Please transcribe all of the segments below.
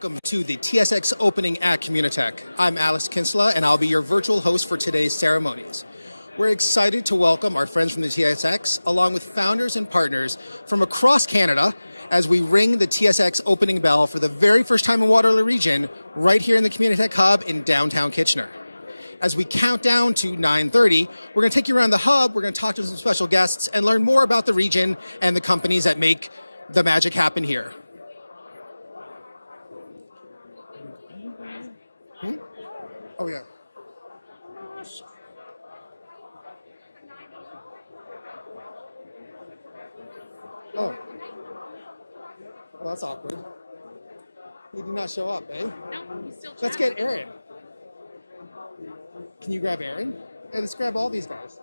Welcome to the TSX opening at Communitech. I'm Alex Kinsella, and I'll be your virtual host for today's ceremonies. We're excited to welcome our friends from the TSX, along with founders and partners from across Canada, as we ring the TSX opening bell for the very first time in Waterloo Region, right here in the Communitech Hub in downtown Kitchener. As we count down to 9:30, we're going to take you around the hub, we're going to talk to some special guests, and learn more about the region and the companies that make the magic happen here. Oh, yeah. Oh. Well, that's awkward. He did not show up, eh? No, he's still chatting. Let's get Aaron. Can you grab Aaron? Hey, let's grab all these guys.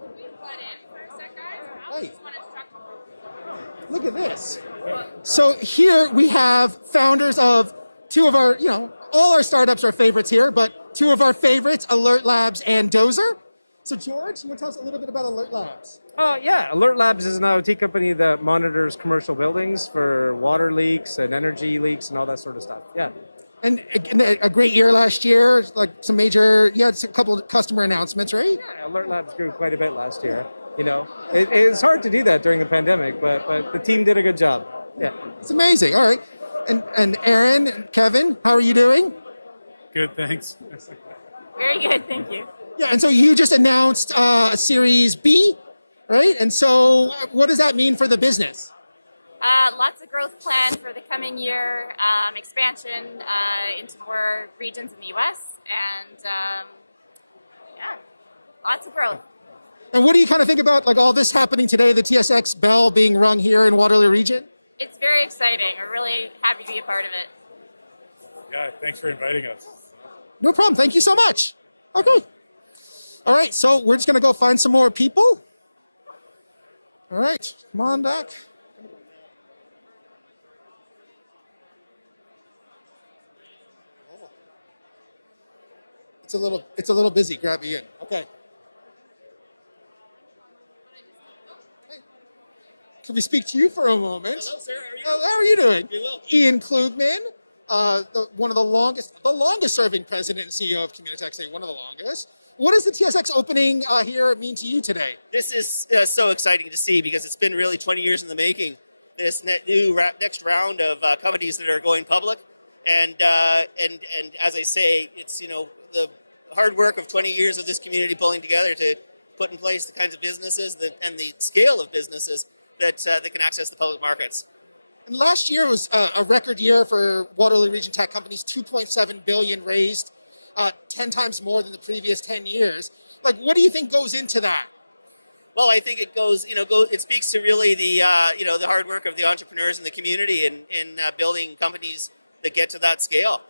Can we butt in for a sec, guys? I Hey. just wanted to talk to you. Look at this. So here we have founders of two of our, all our startups are favorites here, but two of our favorites, Alert Labs and Dozer. So George, you want to tell us a little bit about Alert Labs? Yeah, Alert Labs is an IoT company that monitors commercial buildings for water leaks and energy leaks and all that sort of stuff. Yeah. And a great year last year, like some major, it's a couple of customer announcements, right? Yeah, Alert Labs grew quite a bit last year. It's hard to do that during the pandemic, but the team did a good job. Yeah. It's amazing. All right. And Aaron and Kevin, how are you doing? Good, thanks. Very good, thank you. Yeah, and so you just announced a Series B, right? And so what does that mean for the business? Lots of growth planned for the coming year, expansion into more regions in the U.S., and lots of growth. And what do you kind of think about all this happening today, the TSX bell being rung here in Waterloo Region? It's very exciting. We're really happy to be a part of it. Yeah, thanks for inviting us. No problem. Thank you so much. Okay. All right, so we're just going to go find some more people. All right, come on back. It's a little busy. Grab me in. Okay. Hey. Can we speak to you for a moment? Hello, sir. How are you? How are you doing? Doing well. Ian Klugman, one of the longest serving president and CEO of Communitech, say one of the longest. What does the TSX opening here mean to you today? This is so exciting to see because it's been really 20 years in the making. This next round of companies that are going public, and as I say, it's the hard work of 20 years of this community pulling together to put in place the kinds of businesses and the scale of businesses that can access the public markets. And last year was a record year for Waterloo Region tech companies, $2.7 billion raised, 10 times more than the previous 10 years. What do you think goes into that? Well, I think it it speaks to really the the hard work of the entrepreneurs in the community in building companies that get to that scale.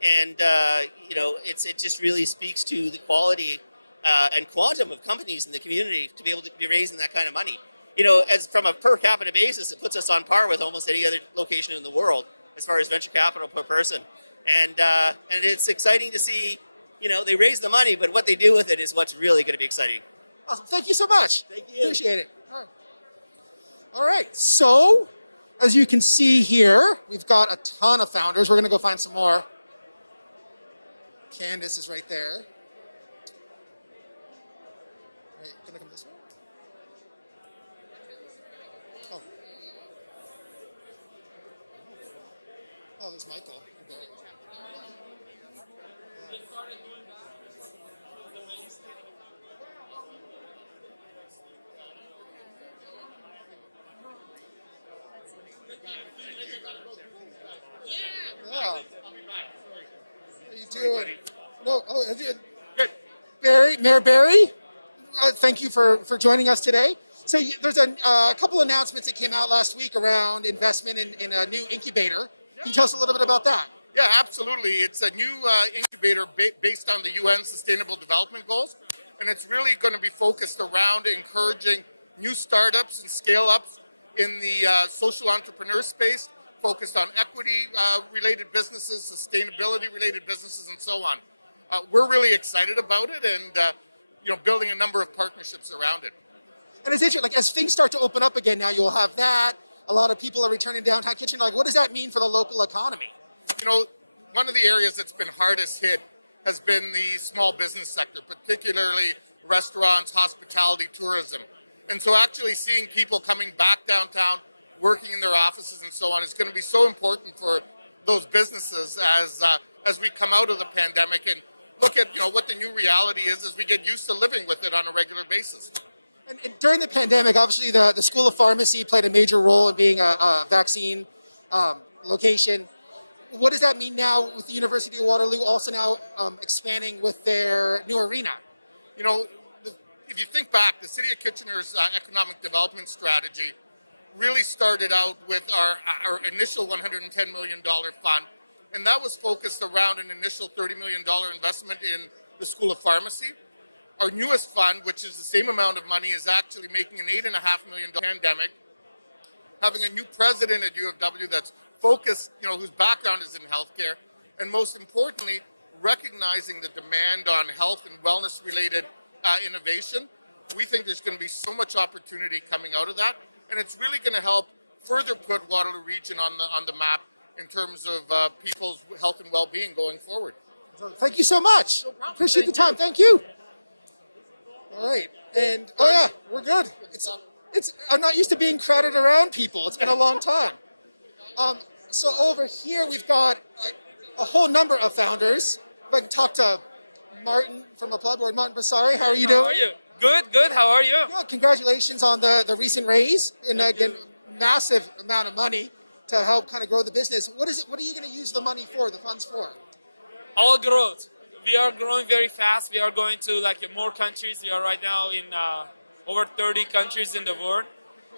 It just really speaks to the quality and quantum of companies in the community to be able to be raising that kind of money. As from a per capita basis, it puts us on par with almost any other location in the world as far as venture capital per person. And it's exciting to see, they raise the money, but what they do with it is what's really going to be exciting. Awesome. Thank you so much. Thank you. Appreciate it. All right. So, as you can see here, we've got a ton of founders. We're going to go find some more. Candace is right there. All right, going to come this way. Oh. Oh, there's Michael. Okay. Yeah. How you doing? No, good. Mayor Barry, thank you for joining us today. So there's a couple announcements that came out last week around investment in a new incubator. Can you tell us a little bit about that? Yeah, absolutely. It's a new incubator based on the UN Sustainable Development Goals, and it's really going to be focused around encouraging new startups and scale-ups in the social entrepreneur space, focused on equity-related businesses, sustainability-related businesses, and so on. We're really excited about it, and building a number of partnerships around it. And it's interesting, as things start to open up again now, you'll have that. a lot of people are returning downtown Kitchener. Like, what does that mean for the local economy? You know, one of the areas that's been hardest hit has been the small business sector, particularly restaurants, hospitality, tourism. And so actually seeing people coming back downtown, working in their offices and so on is going to be so important for those businesses as we come out of the pandemic and look at, what the new reality is as we get used to living with it on a regular basis. And during the pandemic, obviously the School of Pharmacy played a major role in being a vaccine location. What does that mean now with the University of Waterloo also now expanding with their new arena? If you think back, the City of Kitchener's economic development strategy really started out with our initial $110 million fund, and that was focused around an initial $30 million investment in the School of Pharmacy. Our newest fund, which is the same amount of money, is actually making an $8.5 million pandemic, having a new president at U of W that's focused, whose background is in healthcare, and most importantly, recognizing the demand on health and wellness related innovation. We think there's going to be so much opportunity coming out of that, and it's really going to help further put Waterloo Region on the map in terms of people's health and well-being going forward. Thank you so much. No problem. Appreciate the time. Thank you. All right, and we're good. I'm not used to being crowded around people. It's been a long time. So over here we've got a whole number of founders. If I can talk to Martin from Applied Board. Martin Basari, how are you doing? How are you? Good. How are you? Good. Congratulations on the recent raise and again, massive amount of money to help kind of grow the business. What are you going to use the money for, the funds for? All growth. We are growing very fast. We are going to more countries. We are right now in over 30 countries in the world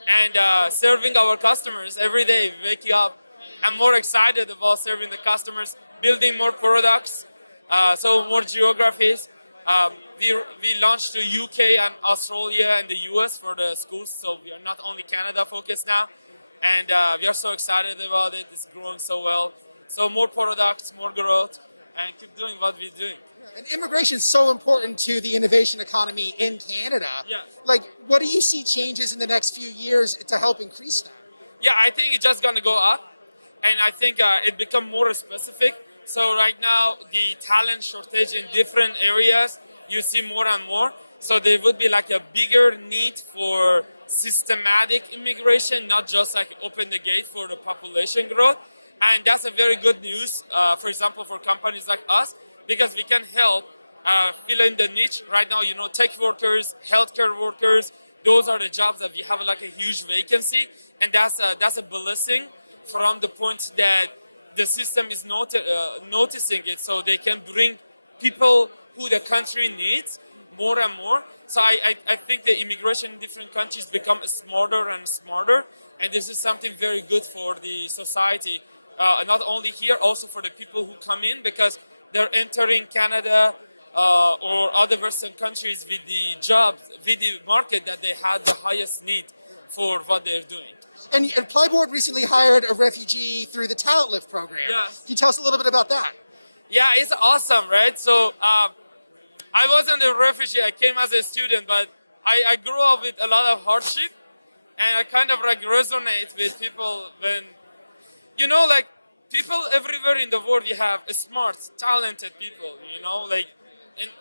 and serving our customers every day, waking up. I'm more excited about serving the customers, building more products, so more geographies. We launched to UK and Australia and the US for the schools, so we are not only Canada focused now. And we are so excited about it. It's growing so well. So more products, more growth, and keep doing what we're doing. And immigration is so important to the innovation economy in Canada. Yeah. What do you see changes in the next few years to help increase that? Yeah, I think it's just going to go up. And I think it become more specific. So right now, the talent shortage in different areas, you see more and more. So there would be a bigger need for systematic immigration, not just open the gate for the population growth. And that's a very good news, for example, for companies like us, because we can help fill in the niche. Right now, tech workers, healthcare workers, those are the jobs that we have a huge vacancy. And that's a blessing from the point that the system is noticing it, so they can bring people who the country needs more and more. So I think the immigration in different countries become smarter and smarter, and this is something very good for the society, not only here, also for the people who come in, because they're entering Canada or other Western countries with the jobs, with the market that they had the highest need for what they're doing. And Plyboard recently hired a refugee through the Talent Lift program. Yes. Can you tell us a little bit about that? Yeah, it's awesome, right? So I wasn't a refugee. I came as a student, but I grew up with a lot of hardship, and I kind of resonate with people when, people everywhere in the world, we have smart, talented people, and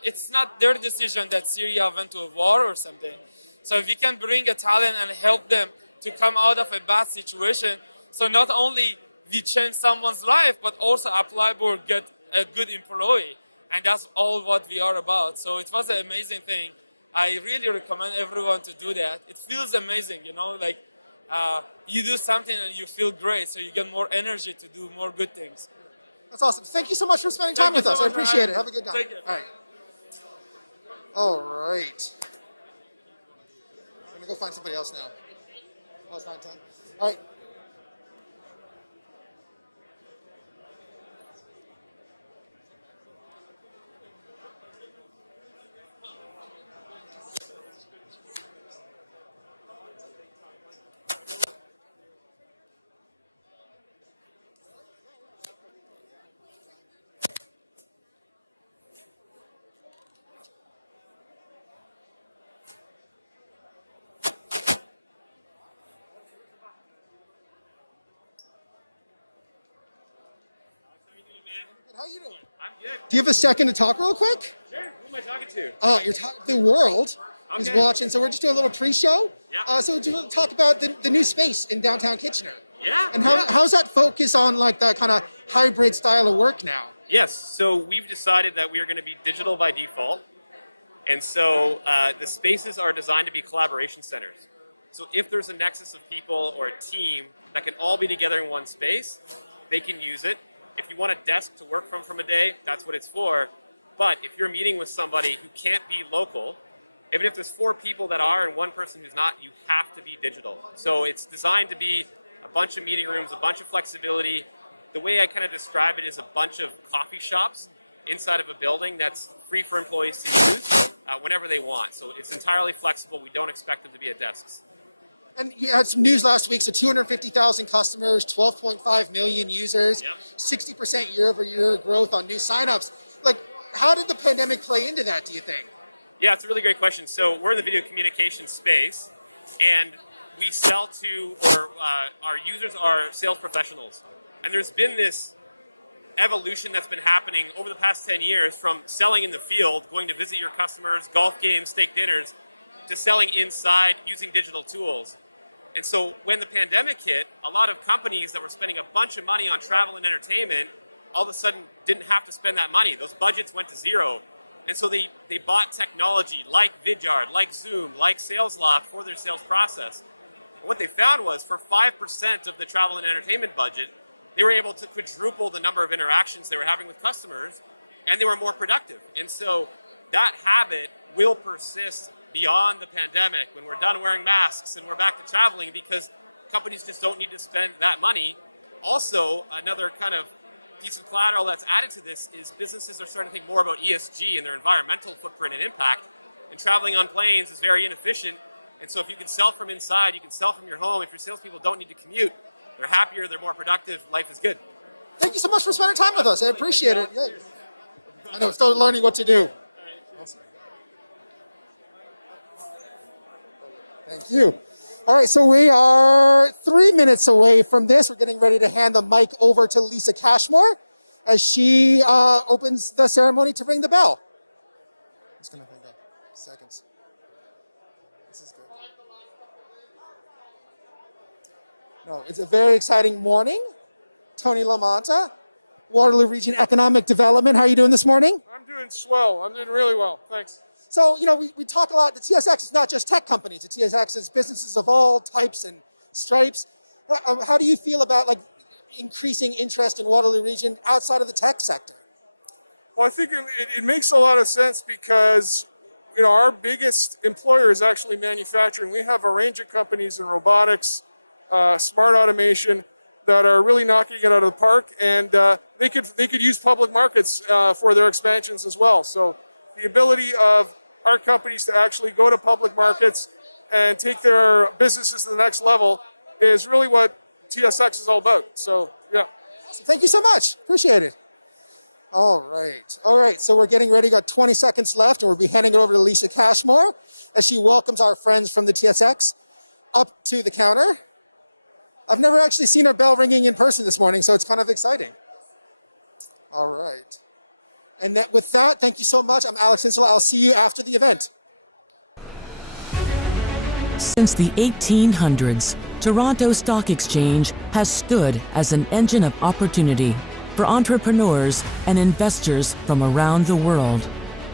it's not their decision that Syria went to a war or something. So if we can bring a talent and help them to come out of a bad situation, so not only we change someone's life, but also Plyboard get a good employee. And that's all what we are about. So it was an amazing thing. I really recommend everyone to do that. It feels amazing, you do something and you feel great, so you get more energy to do more good things. That's awesome. Thank you so much for spending time with us. I appreciate it. Have a good night. Take care. All right. All right. I'm going to go find somebody else now. Oh, it's 9:10. All right. How you doing? I'm good. Do you have a second to talk real quick? Sure. Who am I talking to? You're talking. The world is Okay. watching, so we're just doing a little pre-show. Yeah. So to talk about the new space in downtown Kitchener. Yeah. And how's that focus on like the kind of hybrid style of work now? Yes. So we've decided that we are going to be digital by default. And so the spaces are designed to be collaboration centers. So if there's a nexus of people or a team that can all be together in one space, they can use it. If you want a desk to work from a day, that's what it's for. But if you're meeting with somebody who can't be local, even if there's 4 people that are and 1 person who's not, you have to be digital. So it's designed to be a bunch of meeting rooms, a bunch of flexibility. The way I kind of describe it is a bunch of coffee shops inside of a building that's free for employees to use whenever they want. So it's entirely flexible. We don't expect them to be at desks. And you had some news last week, so 250,000 customers, 12.5 million users, Yep. 60% year-over-year growth on new signups. Like, how did the pandemic play into that, do you think? Yeah, it's a really great question. So we're in the video communication space, and we sell to, or our users are sales professionals. And there's been this evolution that's been happening over the past 10 years from selling in the field, going to visit your customers, golf games, steak dinners, to selling inside using digital tools. And so when the pandemic hit, a lot of companies that were spending a bunch of money on travel and entertainment all of a sudden didn't have to spend that money. Those budgets went to zero. And so they bought technology like Vidyard, like Zoom, like SalesLoft for their sales process. And what they found was for 5% of the travel and entertainment budget, they were able to quadruple the number of interactions they were having with customers, and they were more productive. And so that habit will persist beyond the pandemic when we're done wearing masks and we're back to traveling, because companies just don't need to spend that money. Also, another kind of piece of collateral that's added to this is businesses are starting to think more about ESG and their environmental footprint and impact. And traveling on planes is very inefficient. And so if you can sell from inside, you can sell from your home. If your salespeople don't need to commute, they're happier, they're more productive, life is good. Thank you so much for spending time with us. I appreciate it. Yeah. I know, still learning what to do. Awesome. Thank you. All right, so we are 3 minutes away from this. We're getting ready to hand the mic over to Lisa Cashmore as she opens the ceremony to ring the bell. It's going to take seconds. This is good. No, it's a very exciting morning. Tony Lamonta, Waterloo Region Economic Development. How are you doing this morning? I'm doing swell. I'm doing really well. Thanks. So, you know, we talk a lot, the TSX is not just tech companies. The TSX is businesses of all types and stripes. How do you feel about, like, increasing interest in Waterloo Region outside of the tech sector? Well, I think it makes a lot of sense because, you know, our biggest employer is actually manufacturing. We have a range of companies in robotics, smart automation that are really knocking it out of the park, and they could use public markets for their expansions as well. So the ability of our companies to actually go to public markets and take their businesses to the next level is really what TSX is all about. So, yeah. Thank you so much. Appreciate it. All right. So we're getting ready. Got 20 seconds left, and we'll be handing it over to Lisa Cashmore as she welcomes our friends from the TSX up to the counter. I've never actually seen our bell ringing in person this morning, so it's kind of exciting. All right. And with that, thank you so much. I'm Alex Insula. I'll see you after the event. Since the 1800s, Toronto Stock Exchange has stood as an engine of opportunity for entrepreneurs and investors from around the world.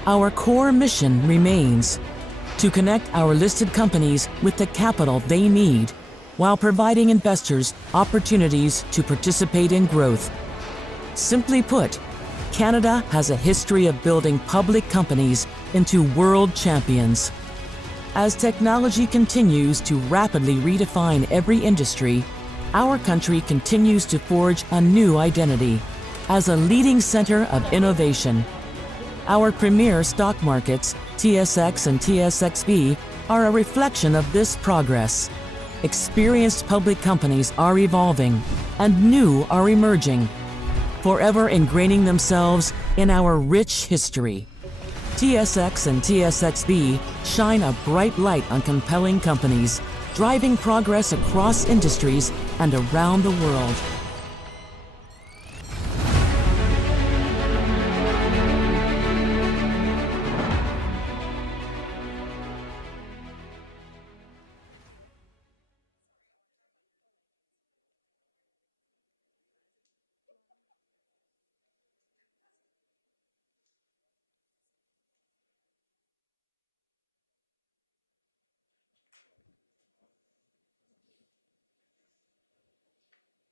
Our core mission remains to connect our listed companies with the capital they need while providing investors opportunities to participate in growth. Simply put, Canada has a history of building public companies into world champions. As technology continues to rapidly redefine every industry, our country continues to forge a new identity as a leading center of innovation. Our premier stock markets, TSX and TSXV, are a reflection of this progress. Experienced public companies are evolving, and new are emerging, forever ingraining themselves in our rich history. TSX and TSXV shine a bright light on compelling companies, driving progress across industries and around the world.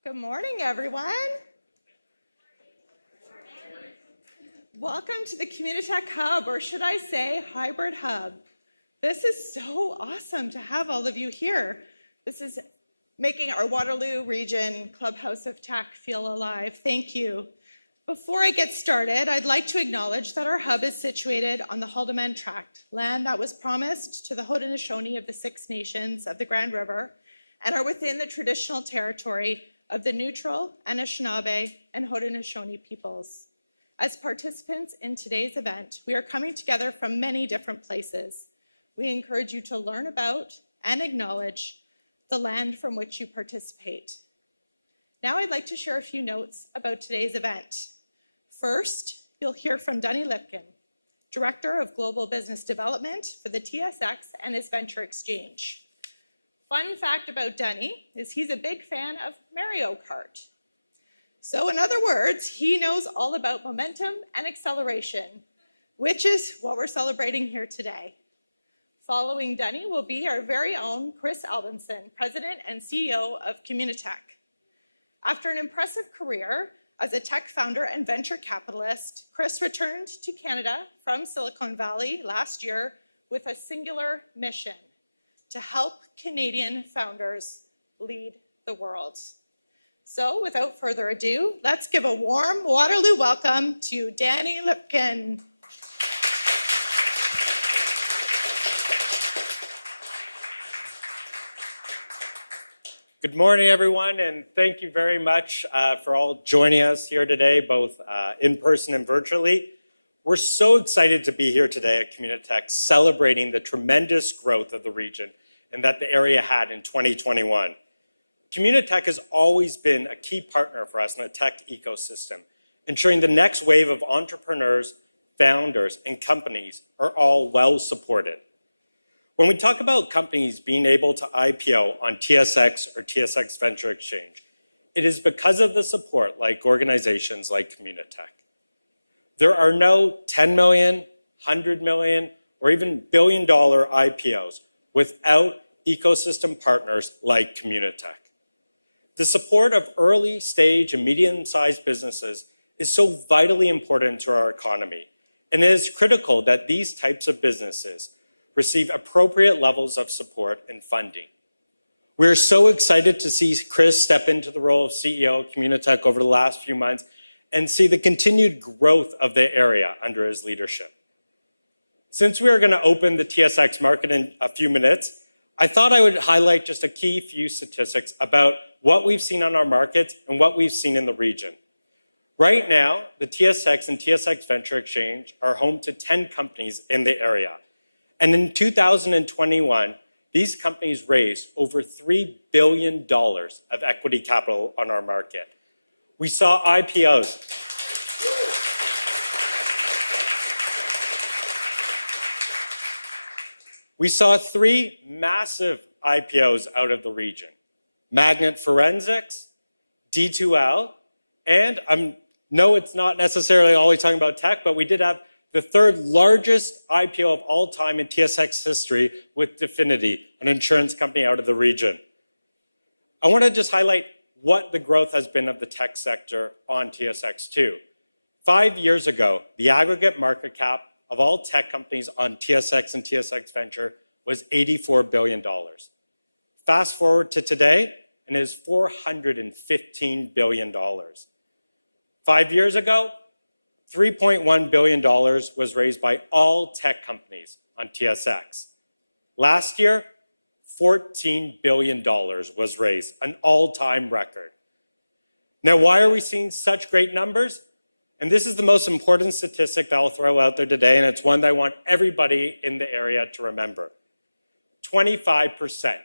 Good morning, everyone. Welcome to the Communitech Hub, or should I say Hybrid Hub. This is so awesome to have all of you here. This is making our Waterloo Region Clubhouse of Tech feel alive. Thank you. Before I get started, I'd like to acknowledge that our hub is situated on the Haldimand Tract, land that was promised to the Haudenosaunee of the Six Nations of the Grand River and are within the traditional territory of the neutral, Anishinaabe, and Haudenosaunee peoples. As participants in today's event, we are coming together from many different places. We encourage you to learn about and acknowledge the land from which you participate. Now I'd like to share a few notes about today's event. First, you'll hear from Dunny Lipkin, Director of Global Business Development for the TSX and his Venture Exchange. Fun fact about Dunny is he's a big fan of Mario Kart. So in other words, he knows all about momentum and acceleration, which is what we're celebrating here today. Following Dunny will be our very own Chris Albinson, President and CEO of Communitech. After an impressive career as a tech founder and venture capitalist, Chris returned to Canada from Silicon Valley last year with a singular mission: to help Canadian founders lead the world. So without further ado, let's give a warm Waterloo welcome to Danny Lipkin. Good morning, everyone, and thank you very much for all joining us here today, both in person and virtually. We're so excited to be here today at Communitech, celebrating the tremendous growth of the region and that the area had in 2021. Communitech has always been a key partner for us in the tech ecosystem, ensuring the next wave of entrepreneurs, founders, and companies are all well supported. When we talk about companies being able to IPO on TSX or TSX Venture Exchange, it is because of the support like organizations like Communitech. There are no 10 million, 100 million, or even billion-dollar IPOs without ecosystem partners like Communitech. The support of early stage and medium-sized businesses is so vitally important to our economy, and it is critical that these types of businesses receive appropriate levels of support and funding. We're so excited to see Chris step into the role of CEO of Communitech over the last few months and see the continued growth of the area under his leadership. Since we are going to open the TSX market in a few minutes, I thought I would highlight just a key few statistics about what we've seen on our markets and what we've seen in the region. Right now, the TSX and TSX Venture Exchange are home to 10 companies in the area. And in 2021, these companies raised over $3 billion of equity capital on our market. We saw IPOs. We saw 3 massive IPOs out of the region: Magnet Forensics, D2L, and no, it's not necessarily always talking about tech, but we did have the 3rd largest IPO of all time in TSX history with Definity, an insurance company out of the region. I want to just highlight what the growth has been of the tech sector on TSX2. 5 years ago, the aggregate market cap of all tech companies on TSX and TSX Venture was $84 billion. Fast forward to today, and it is $415 billion. 5 years ago, $3.1 billion was raised by all tech companies on TSX. Last year, $14 billion was raised, an all-time record. Now, why are we seeing such great numbers? And this is the most important statistic that I'll throw out there today, and it's one that I want everybody in the area to remember. 25%.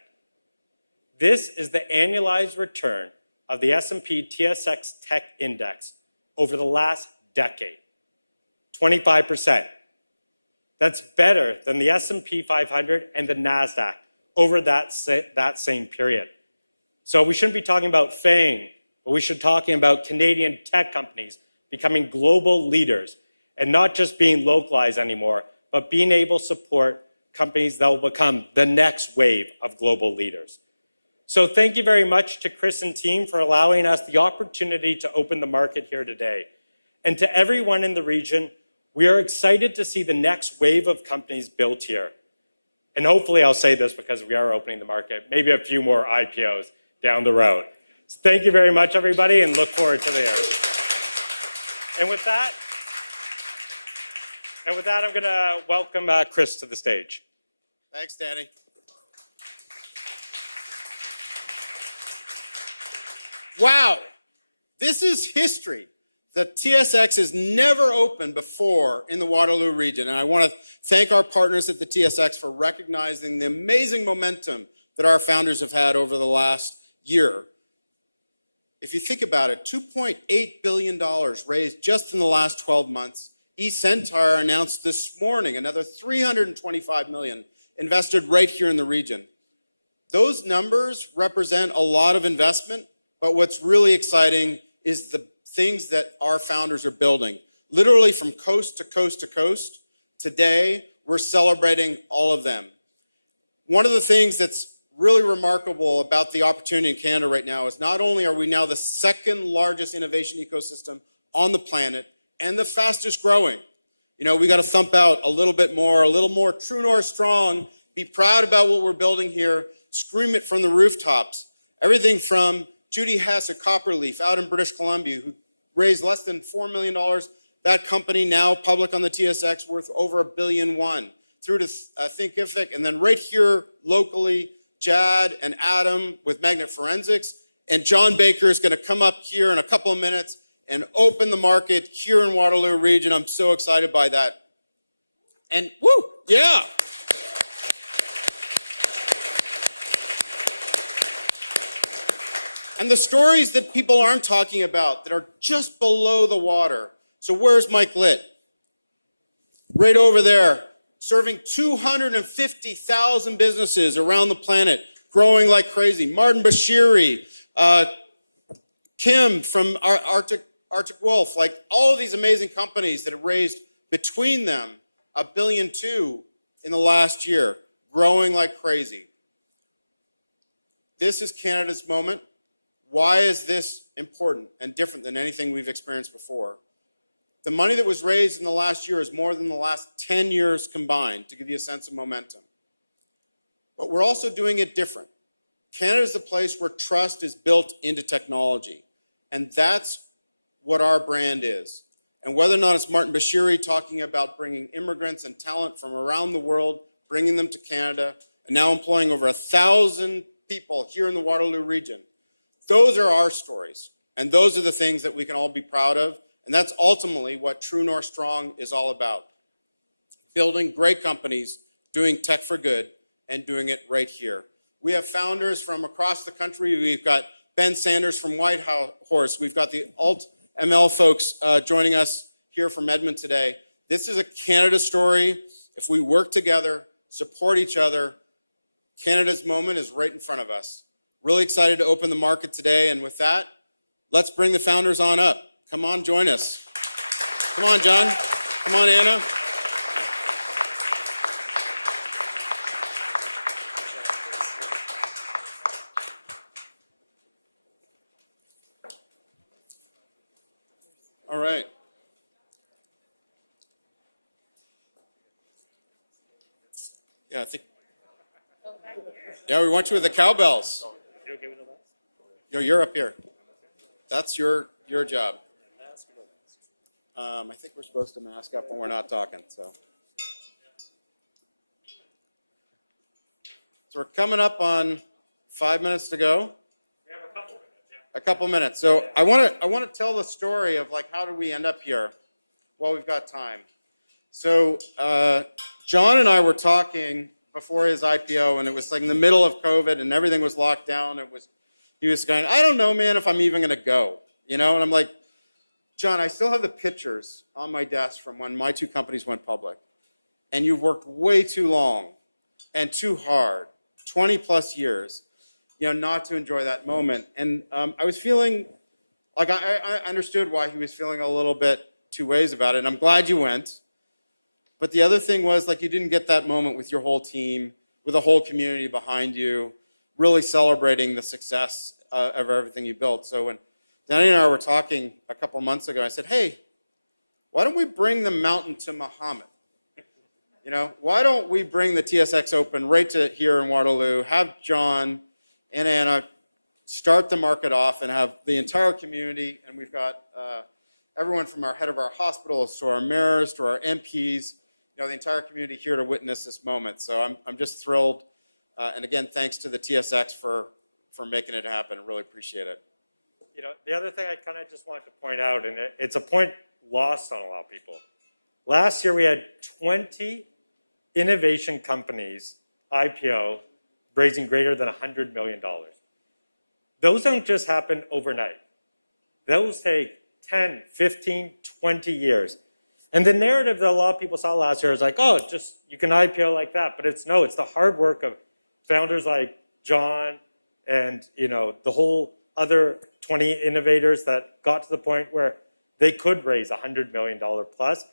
This is the annualized return of the S&P TSX Tech Index over the last decade. 25%. That's better than the S&P 500 and the NASDAQ over that same period. So we shouldn't be talking about FANG, but we should be talking about Canadian tech companies becoming global leaders and not just being localized anymore, but being able to support companies that will become the next wave of global leaders. So thank you very much to Chris and team for allowing us the opportunity to open the market here today. And to everyone in the region, we are excited to see the next wave of companies built here. And hopefully I'll say this because we are opening the market, maybe a few more IPOs down the road. So thank you very much, everybody, and look forward to the air. And with that, I'm going to welcome Chris to the stage. Thanks, Danny. Wow, this is history. The TSX has never opened before in the Waterloo region, and I want to thank our partners at the TSX for recognizing the amazing momentum that our founders have had over the last year. If you think about it, $2.8 billion raised just in the last 12 months. eCentire announced this morning another $325 million invested right here in the region. Those numbers represent a lot of investment, but what's really exciting is the things that our founders are building. Literally from coast to coast to coast. Today, we're celebrating all of them. One of the things that's really remarkable about the opportunity in Canada right now is not only are we now the second largest innovation ecosystem on the planet and the fastest growing. You know, we got to thump out a little more true north strong, be proud about what we're building here, scream it from the rooftops. Everything from Judy Hess at Copperleaf out in British Columbia, who raised less than $4 million. That company now public on the TSX worth over $1.1 billion. Through to Thinkific, and then right here locally, Jad and Adam with Magnet Forensics, and John Baker is going to come up here in a couple of minutes and open the market here in Waterloo Region. I'm so excited by that. And woo, yeah. And the stories that people aren't talking about that are just below the water. So where's Mike Litt? Right over there, serving 250,000 businesses around the planet, growing like crazy. Martin Bashiri, Kim from Arctic Wolf, like all of these amazing companies that have raised between them $1.2 billion in the last year, growing like crazy. This is Canada's moment. Why is this important and different than anything we've experienced before? The money that was raised in the last year is more than the last 10 years combined, to give you a sense of momentum. But we're also doing it different. Canada is the place where trust is built into technology. And that's what our brand is. And whether or not it's Martin Bashiri talking about bringing immigrants and talent from around the world, bringing them to Canada, and now employing over 1,000 people here in the Waterloo region. Those are our stories. And those are the things that we can all be proud of. And that's ultimately what True North Strong is all about. Building great companies, doing tech for good, and doing it right here. We have founders from across the country. We've got Ben Sanders from Whitehorse. We've got the Alt ML folks joining us here from Edmonton today. This is a Canada story. If we work together, support each other, Canada's moment is right in front of us. Really excited to open the market today. And with that, let's bring the founders on up. Come on, join us. Come on, John. Come on, Anna. All right. Yeah, I think. Yeah, we want you with the cowbells. You okay with that? You're up here. That's your job. I think we're supposed to mask up when we're not talking. So we're coming up on 5 minutes to go. We have a couple minutes. Yeah. A couple minutes. So I want to tell the story of like how did we end up here while we've got time. So John and I were talking before his IPO, and it was like in the middle of COVID, and everything was locked down. He was going, I don't know, man, if I'm even going to go, you know? And I'm like, John, I still have the pictures on my desk from when my two companies went public, and you've worked way too long and too hard, 20 plus years, you know, not to enjoy that moment. And I was feeling like I understood why he was feeling a little bit two ways about it, and I'm glad you went. But the other thing was, like, you didn't get that moment with your whole team, with a whole community behind you, really celebrating the success of everything you built. So when Danny and I were talking a couple months ago, I said, hey, why don't we bring the mountain to Muhammad? You know, why don't we bring the TSX Open right to here in Waterloo, have John and Anna start the market off and have the entire community, and we've got everyone from our head of our hospitals to our mayors to our MPs, you know, the entire community here to witness this moment. So I'm just thrilled. And again, thanks to the TSX for making it happen. I really appreciate it. You know, the other thing I kind of just wanted to point out, and it's a point lost on a lot of people. Last year we had 20 innovation companies IPO raising greater than $100 million. Those don't just happen overnight. Those take 10, 15, 20 years. And the narrative that a lot of people saw last year is like, oh, just you can IPO like that. But it's the hard work of founders like John and, you know, the whole other 20 innovators that got to the point where they could raise $100 million plus.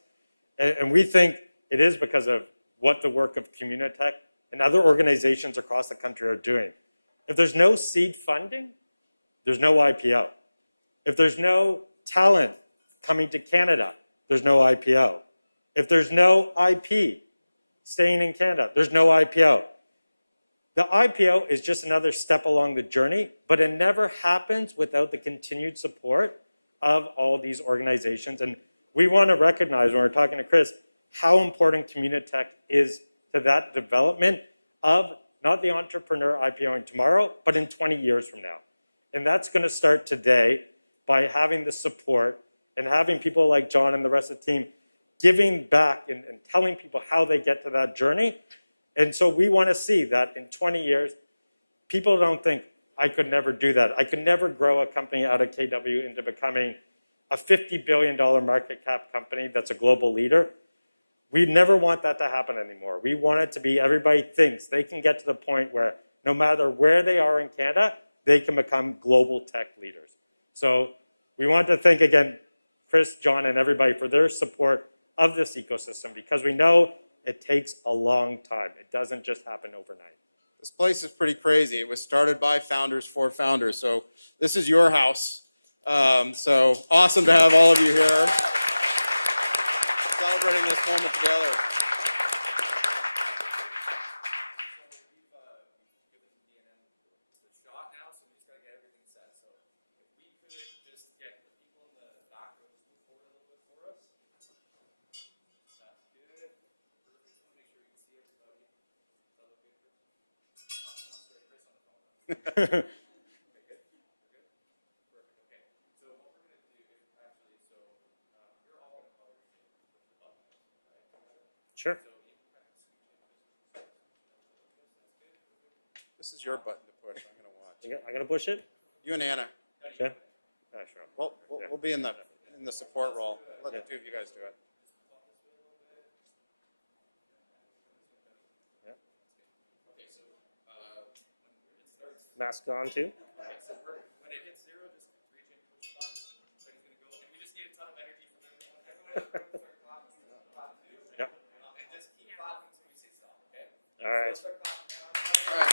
And we think it is because of what the work of Communitech and other organizations across the country are doing. If there's no seed funding, there's no IPO. If there's no talent coming to Canada, there's no IPO. If there's no IP staying in Canada, there's no IPO. The IPO is just another step along the journey, but it never happens without the continued support of all these organizations. And we want to recognize, when we're talking to Chris, how important Communitech is to that development of not the entrepreneur IPOing tomorrow, but in 20 years from now. And that's going to start today by having the support and having people like John and the rest of the team giving back and telling people how they get to that journey. And so we want to see that in 20 years, people don't think, I could never do that. I could never grow a company out of KW into becoming a $50 billion market cap company that's a global leader. We never want that to happen anymore. We want it to be everybody thinks they can get to the point where no matter where they are in Canada, they can become global tech leaders. So we want to thank again, Chris, John, and everybody for their support of this ecosystem, because we know it takes a long time. It doesn't just happen overnight. This place is pretty crazy. It was started by founders for founders. So this is your house. So awesome to have all of you here celebrating this moment together. Sure. This is your button to push. I'm going to watch. I got to push it? You and Anna. Okay. Sure. We'll be in the support role. Let the two of you guys do it. Mask on too. Okay, so when it hits 0, just reach in, push the button. So he's going to go, and we just need a ton of energy from everyone. Start clapping too. Yep. And just keep clapping until we say stop, okay? All right. So start clapping now. All right.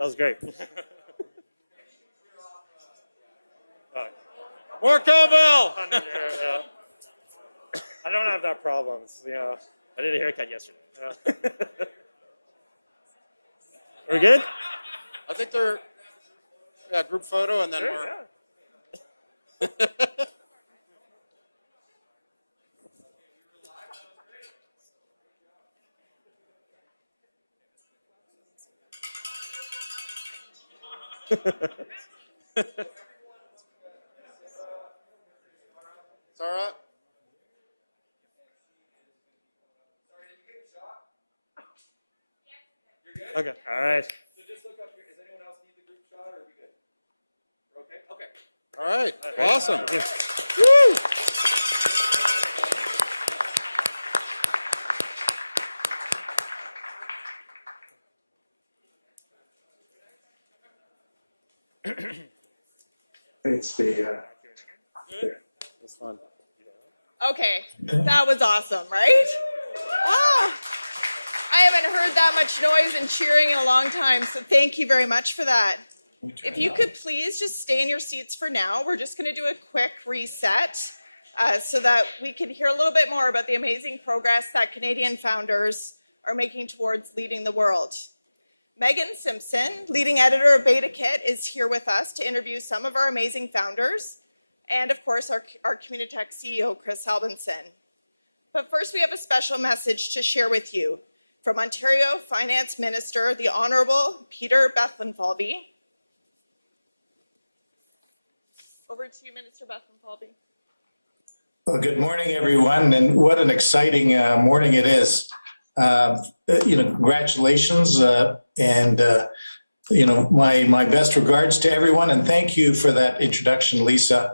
That was great. More cowbell! I don't have that problem. It's, you know, I did a haircut yesterday. Are we good? I think they're, yeah, group photo and then Sure, we're. Sarah? Okay. All right. So just look up here. Does anyone else need the group shot, or are we good? We're okay? Okay. All right. Great. Awesome. Woo! It's the. That's fun. Okay, that was awesome, right? Ah, I haven't heard that much noise and cheering in a long time, so thank you very much for that. If you could please just stay in your seats for now. We're just going to do a quick reset so that we can hear a little bit more about the amazing progress that Canadian founders are making towards leading the world. Megan Simpson, leading editor of BetaKit, is here with us to interview some of our amazing founders, and of course our Communitech CEO, Chris Haldimand. But first we have a special message to share with you from Ontario Finance Minister, the Honourable Peter Bethlenfalvy. Over to you, Minister Bethlenfalvy. Well, good morning, everyone, and what an exciting morning it is. Congratulations, and my best regards to everyone, and thank you for that introduction, Lisa.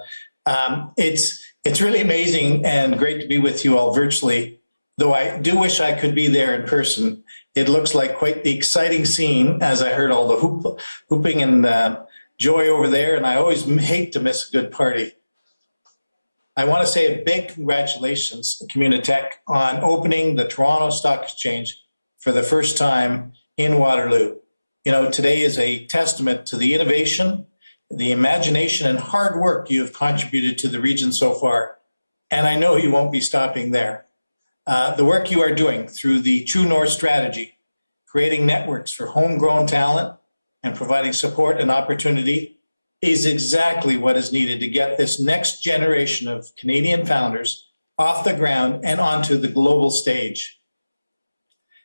It's really amazing and great to be with you all virtually, though I do wish I could be there in person. It looks like quite the exciting scene as I heard all the hooping and joy over there, and I always hate to miss a good party. I want to say a big congratulations to Communitech on opening the Toronto Stock Exchange for the first time in Waterloo. You know, today is a testament to the innovation, the imagination, and hard work you have contributed to the region so far. And I know you won't be stopping there. The work you are doing through the True North strategy, creating networks for homegrown talent and providing support and opportunity is exactly what is needed to get this next generation of Canadian founders off the ground and onto the global stage.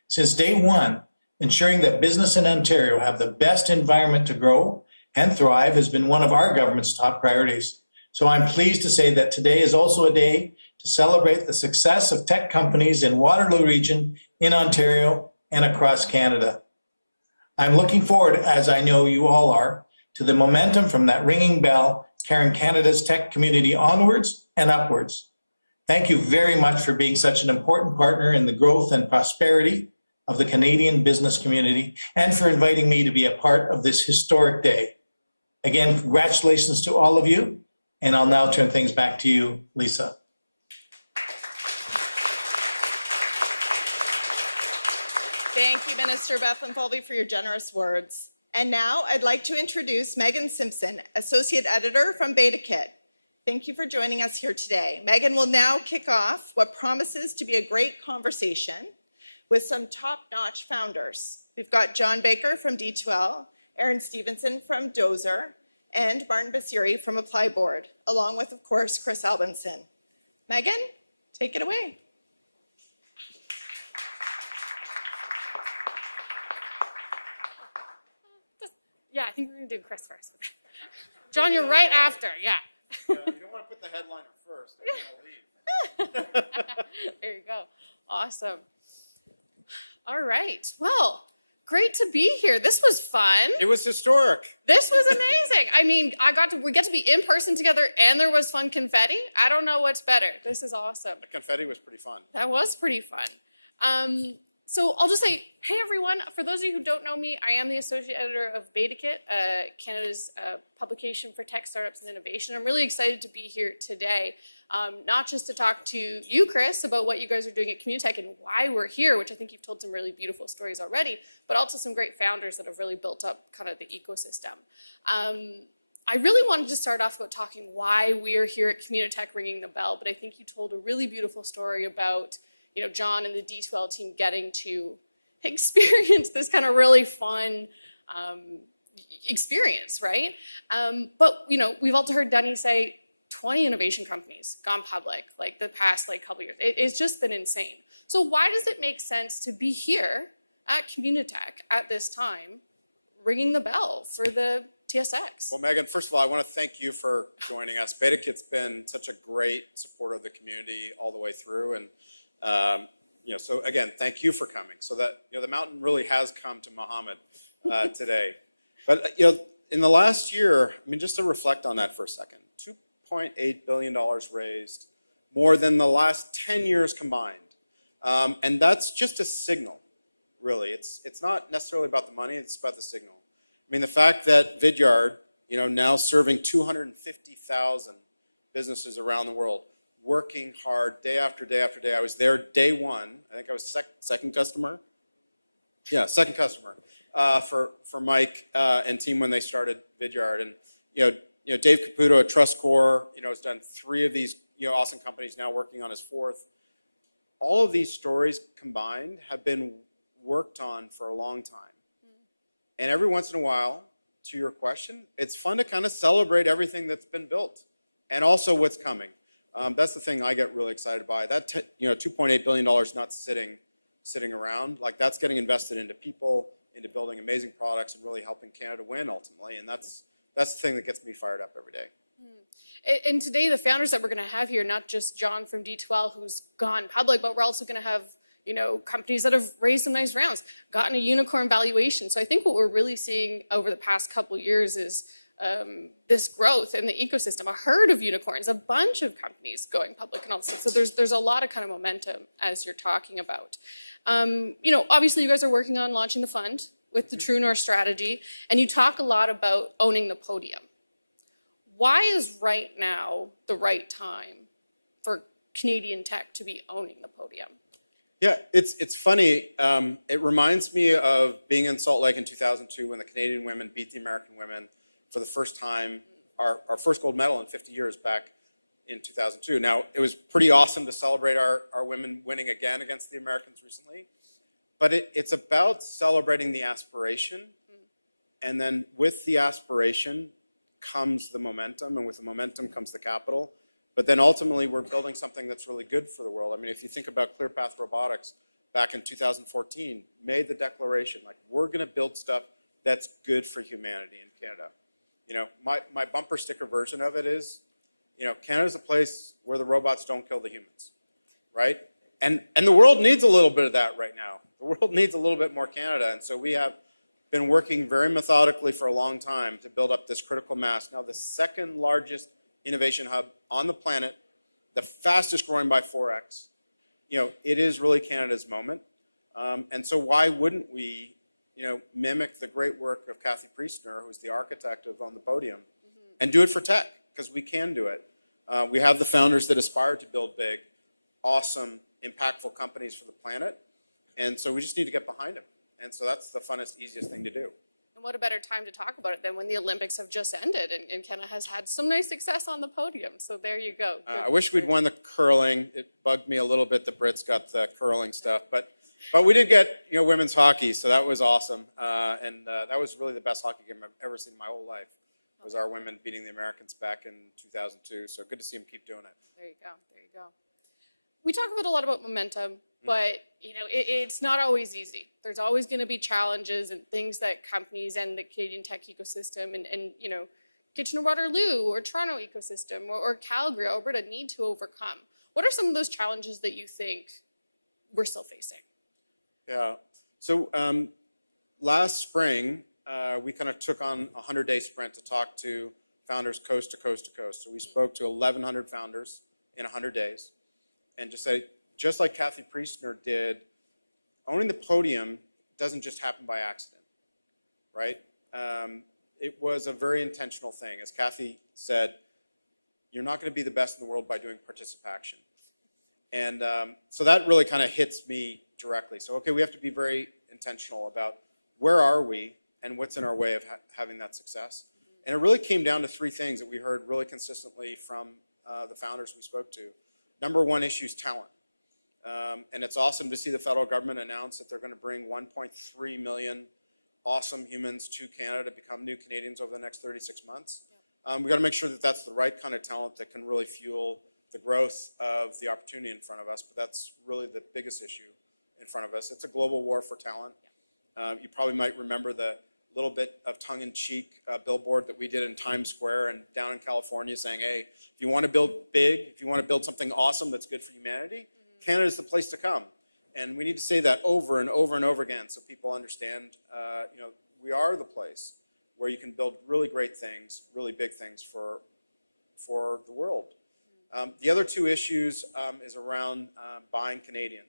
Since day one, ensuring that business in Ontario have the best environment to grow and thrive has been one of our government's top priorities. So I'm pleased to say that today is also a day to celebrate the success of tech companies in Waterloo Region, in Ontario, and across Canada. I'm looking forward, as I know you all are, to the momentum from that ringing bell carrying Canada's tech community onwards and upwards. Thank you very much for being such an important partner in the growth and prosperity of the Canadian business community and for inviting me to be a part of this historic day. Again, congratulations to all of you, and I'll now turn things back to you, Lisa. Thank you, Minister Bethlenfalvy, for your generous words. And now I'd like to introduce Megan Simpson, Associate Editor from BetaKit. Thank you for joining us here today. Megan will now kick off what promises to be a great conversation with some top-notch founders. We've got John Baker from D2L, Aaron Stevenson from Dozer, and Martin Basiri from Apply Board, along with, of course, Chris Haldimand. Megan, take it away. Yeah, I think we're going to do Chris first. John, you're right after, yeah. You don't want to put the headliner first. I want to leave. There you go. Awesome. All right. Well, great to be here. This was fun. It was historic. This was amazing. I mean, we get to be in person together, and there was fun confetti. I don't know what's better. This is awesome. The confetti was pretty fun. That was pretty fun. So I'll just say, hey everyone, for those of you who don't know me, I am the associate editor of BetaKit, Canada's publication for tech startups and innovation. I'm really excited to be here today, not just to talk to you, Chris, about what you guys are doing at Communitech and why we're here, which I think you've told some really beautiful stories already, but also some great founders that have really built up kind of the ecosystem. I really wanted to start off about talking why we're here at Communitech ringing the bell, but I think you told a really beautiful story about John and the D12 team getting to experience this kind of really fun experience, right? But we've also heard Denny say 20 innovation companies gone public like the past couple years. It's just been insane. So why does it make sense to be here at Communitech at this time, ringing the bell for the TSX? Well, Megan, first of all, I want to thank you for joining us. BetaKit's been such a great supporter of the community all the way through, and so again, thank you for coming. So that the mountain really has come to Muhammad today. But in the last year, just to reflect on that for a second, $2.8 billion raised, more than the last 10 years combined, and that's just a signal. Really, it's not necessarily about the money; it's about the signal. The fact that Vidyard, now serving 250,000 businesses around the world, working hard day after day after day. I was there day one. I think I was second customer. Yeah, second customer for Mike and team when they started Vidyard. And Dave Caputo at TrustCore, has done 3 of these awesome companies, now working on his 4th. All of these stories combined have been worked on for a long time. And every once in a while, to your question, it's fun to kind of celebrate everything that's been built and also what's coming. That's the thing I get really excited by. That $2.8 billion not sitting around. That's getting invested into people, into building amazing products, and really helping Canada win ultimately. And that's the thing that gets me fired up every day. And today, the founders that we're going to have here, not just John from D12, who's gone public, but we're also going to have companies that have raised some nice rounds, gotten a unicorn valuation. So I think what we're really seeing over the past couple of years is this growth in the ecosystem, a herd of unicorns, a bunch of companies going public and all this. So there's a lot of kind of momentum as you're talking about. Obviously you guys are working on launching the fund with the True North strategy, and you talk a lot about owning the podium. Why is right now the right time for Canadian tech to be owning the podium? Yeah, it's funny. It reminds me of being in Salt Lake in 2002 when the Canadian women beat the American women for the first time, our first gold medal in 50 years back in 2002. Now, it was pretty awesome to celebrate our women winning again against the Americans recently, but it's about celebrating the aspiration, and then with the aspiration comes the momentum, and with the momentum comes the capital. But then ultimately, we're building something that's really good for the world. If you think about ClearPath Robotics back in 2014, made the declaration, we're going to build stuff that's good for humanity in Canada. My bumper sticker version of it is, Canada's a place where the robots don't kill the humans, right? And the world needs a little bit of that right now. The world needs a little bit more Canada. And so we have been working very methodically for a long time to build up this critical mass. Now, the second largest innovation hub on the planet, the fastest growing by 4x. It is really Canada's moment. And so why wouldn't we, mimic the great work of Kathy Priestner, who's the architect of On the Podium, and do it for tech, because we can do it. We have the founders that aspire to build big, awesome, impactful companies for the planet. And so we just need to get behind them. And so that's the funnest, easiest thing to do. And what a better time to talk about it than when the Olympics have just ended and Canada has had some nice success on the podium. So there you go. I wish we'd won the curling. It bugged me a little bit. The Brits got the curling stuff, but we did get women's hockey, so that was awesome. And that was really the best hockey game I've ever seen in my whole life. Was our women beating the Americans back in 2002. So good to see them keep doing it. There you go. There you go. We talk a lot about momentum, but it's not always easy. There's always going to be challenges and things that companies and the Canadian tech ecosystem and Kitchener-Waterloo or Toronto ecosystem or Calgary, Alberta need to overcome. What are some of those challenges that you think we're still facing? Yeah. So last spring, we kind of took on a 100-day sprint to talk to founders coast to coast to coast. So we spoke to 1,100 founders in 100 days and just say, just like Kathy Priestner did owning the podium doesn't just happen by accident, right? It was a very intentional thing. As Kathy said, you're not going to be the best in the world by doing participation. And so that really kind of hits me directly. So, okay, we have to be very intentional about where are we and what's in our way of having that success. And it really came down to three things that we heard really consistently from the founders we spoke to. Number one issue is talent. And it's awesome to see the federal government announce that they're going to bring 1.3 million awesome humans to Canada to become new Canadians over the next 36 months. We've got to make sure that that's the right kind of talent that can really fuel the growth of the opportunity in front of us, but that's really the biggest issue in front of us. It's a global war for talent. You probably might remember the little bit of tongue-in-cheek billboard that we did in Times Square and down in California saying, hey, if you want to build big, if you want to build something awesome that's good for humanity, Canada's the place to come. And we need to say that over and over and over again so people understand, we are the place where you can build really great things, really big things for the world. The other two issues is around buying Canadian.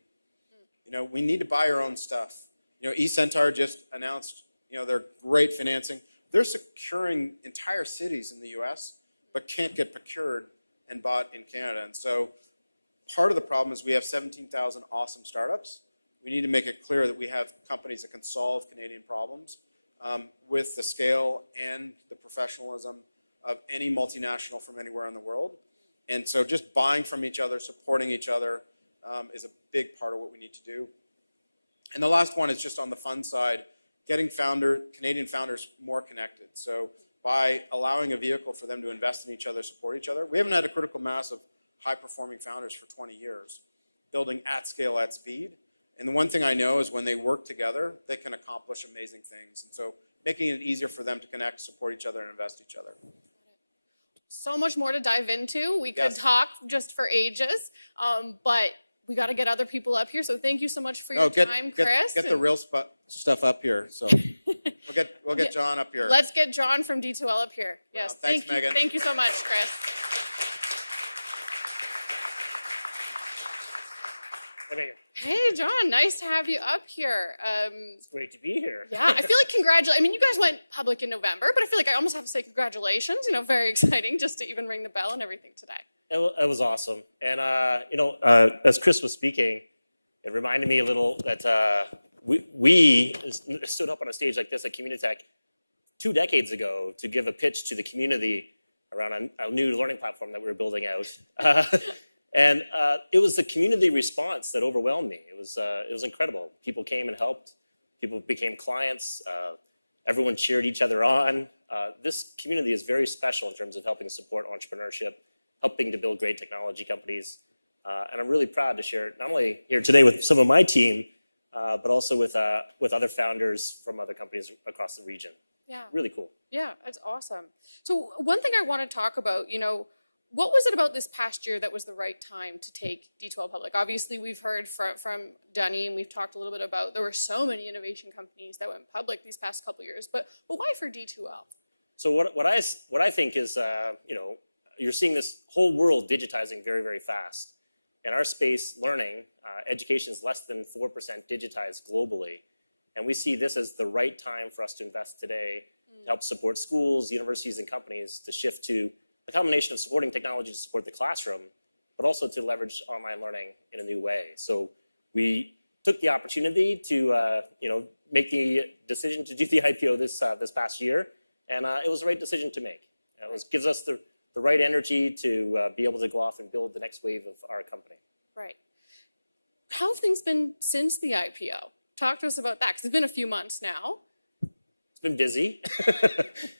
We need to buy our own stuff. eCentaur just announced, their great financing. They're securing entire cities in the US, but can't get procured and bought in Canada. And so part of the problem is we have 17,000 awesome startups. We need to make it clear that we have companies that can solve Canadian problems with the scale and the professionalism of any multinational from anywhere in the world. And so just buying from each other, supporting each other is a big part of what we need to do. And the last one is just on the fund side, getting Canadian founders more connected. So by allowing a vehicle for them to invest in each other, support each other, we haven't had a critical mass of high-performing founders for 20 years, building at scale, at speed. And the one thing I know is when they work together, they can accomplish amazing things. And so making it easier for them to connect, support each other, and invest each other. So much more to dive into. We could talk just for ages, but we got to get other people up here. So thank you so much for your time, Chris. Get the real stuff up here. So we'll get John up here. Let's get John from D2L up here. Yes, thanks, Megan. Thank you so much, Chris. Hey, John, nice to have you up here. It's great to be here. Yeah, I feel like you guys went public in November, but I feel like I almost have to say congratulations. Very exciting just to even ring the bell and everything today. It was awesome. And, as Chris was speaking, it reminded me a little that we stood up on a stage like this at Communitech 2 decades ago to give a pitch to the community around a new learning platform that we were building out. And it was the community response that overwhelmed me. It was incredible. People came and helped. People became clients. Everyone cheered each other on. This community is very special in terms of helping support entrepreneurship, helping to build great technology companies. And I'm really proud to share it not only here today with some of my team, but also with other founders from other companies across the region. Yeah. Really cool. Yeah, that's awesome. So one thing I want to talk about, what was it about this past year that was the right time to take D2L public? Obviously, we've heard from Dunny, and we've talked a little bit about there were so many innovation companies that went public these past couple of years. But why for D2L? So what I think is, you're seeing this whole world digitizing very, very fast. In our space, learning, education is less than 4% digitized globally. And we see this as the right time for us to invest today to help support schools, universities, and companies to shift to a combination of supporting technology to support the classroom, but also to leverage online learning in a new way. So we took the opportunity to make the decision to do the IPO this past year, and it was the right decision to make. It gives us the right energy to be able to go off and build the next wave of our company. Right. How have things been since the IPO? Talk to us about that, because it's been a few months now. Been busy.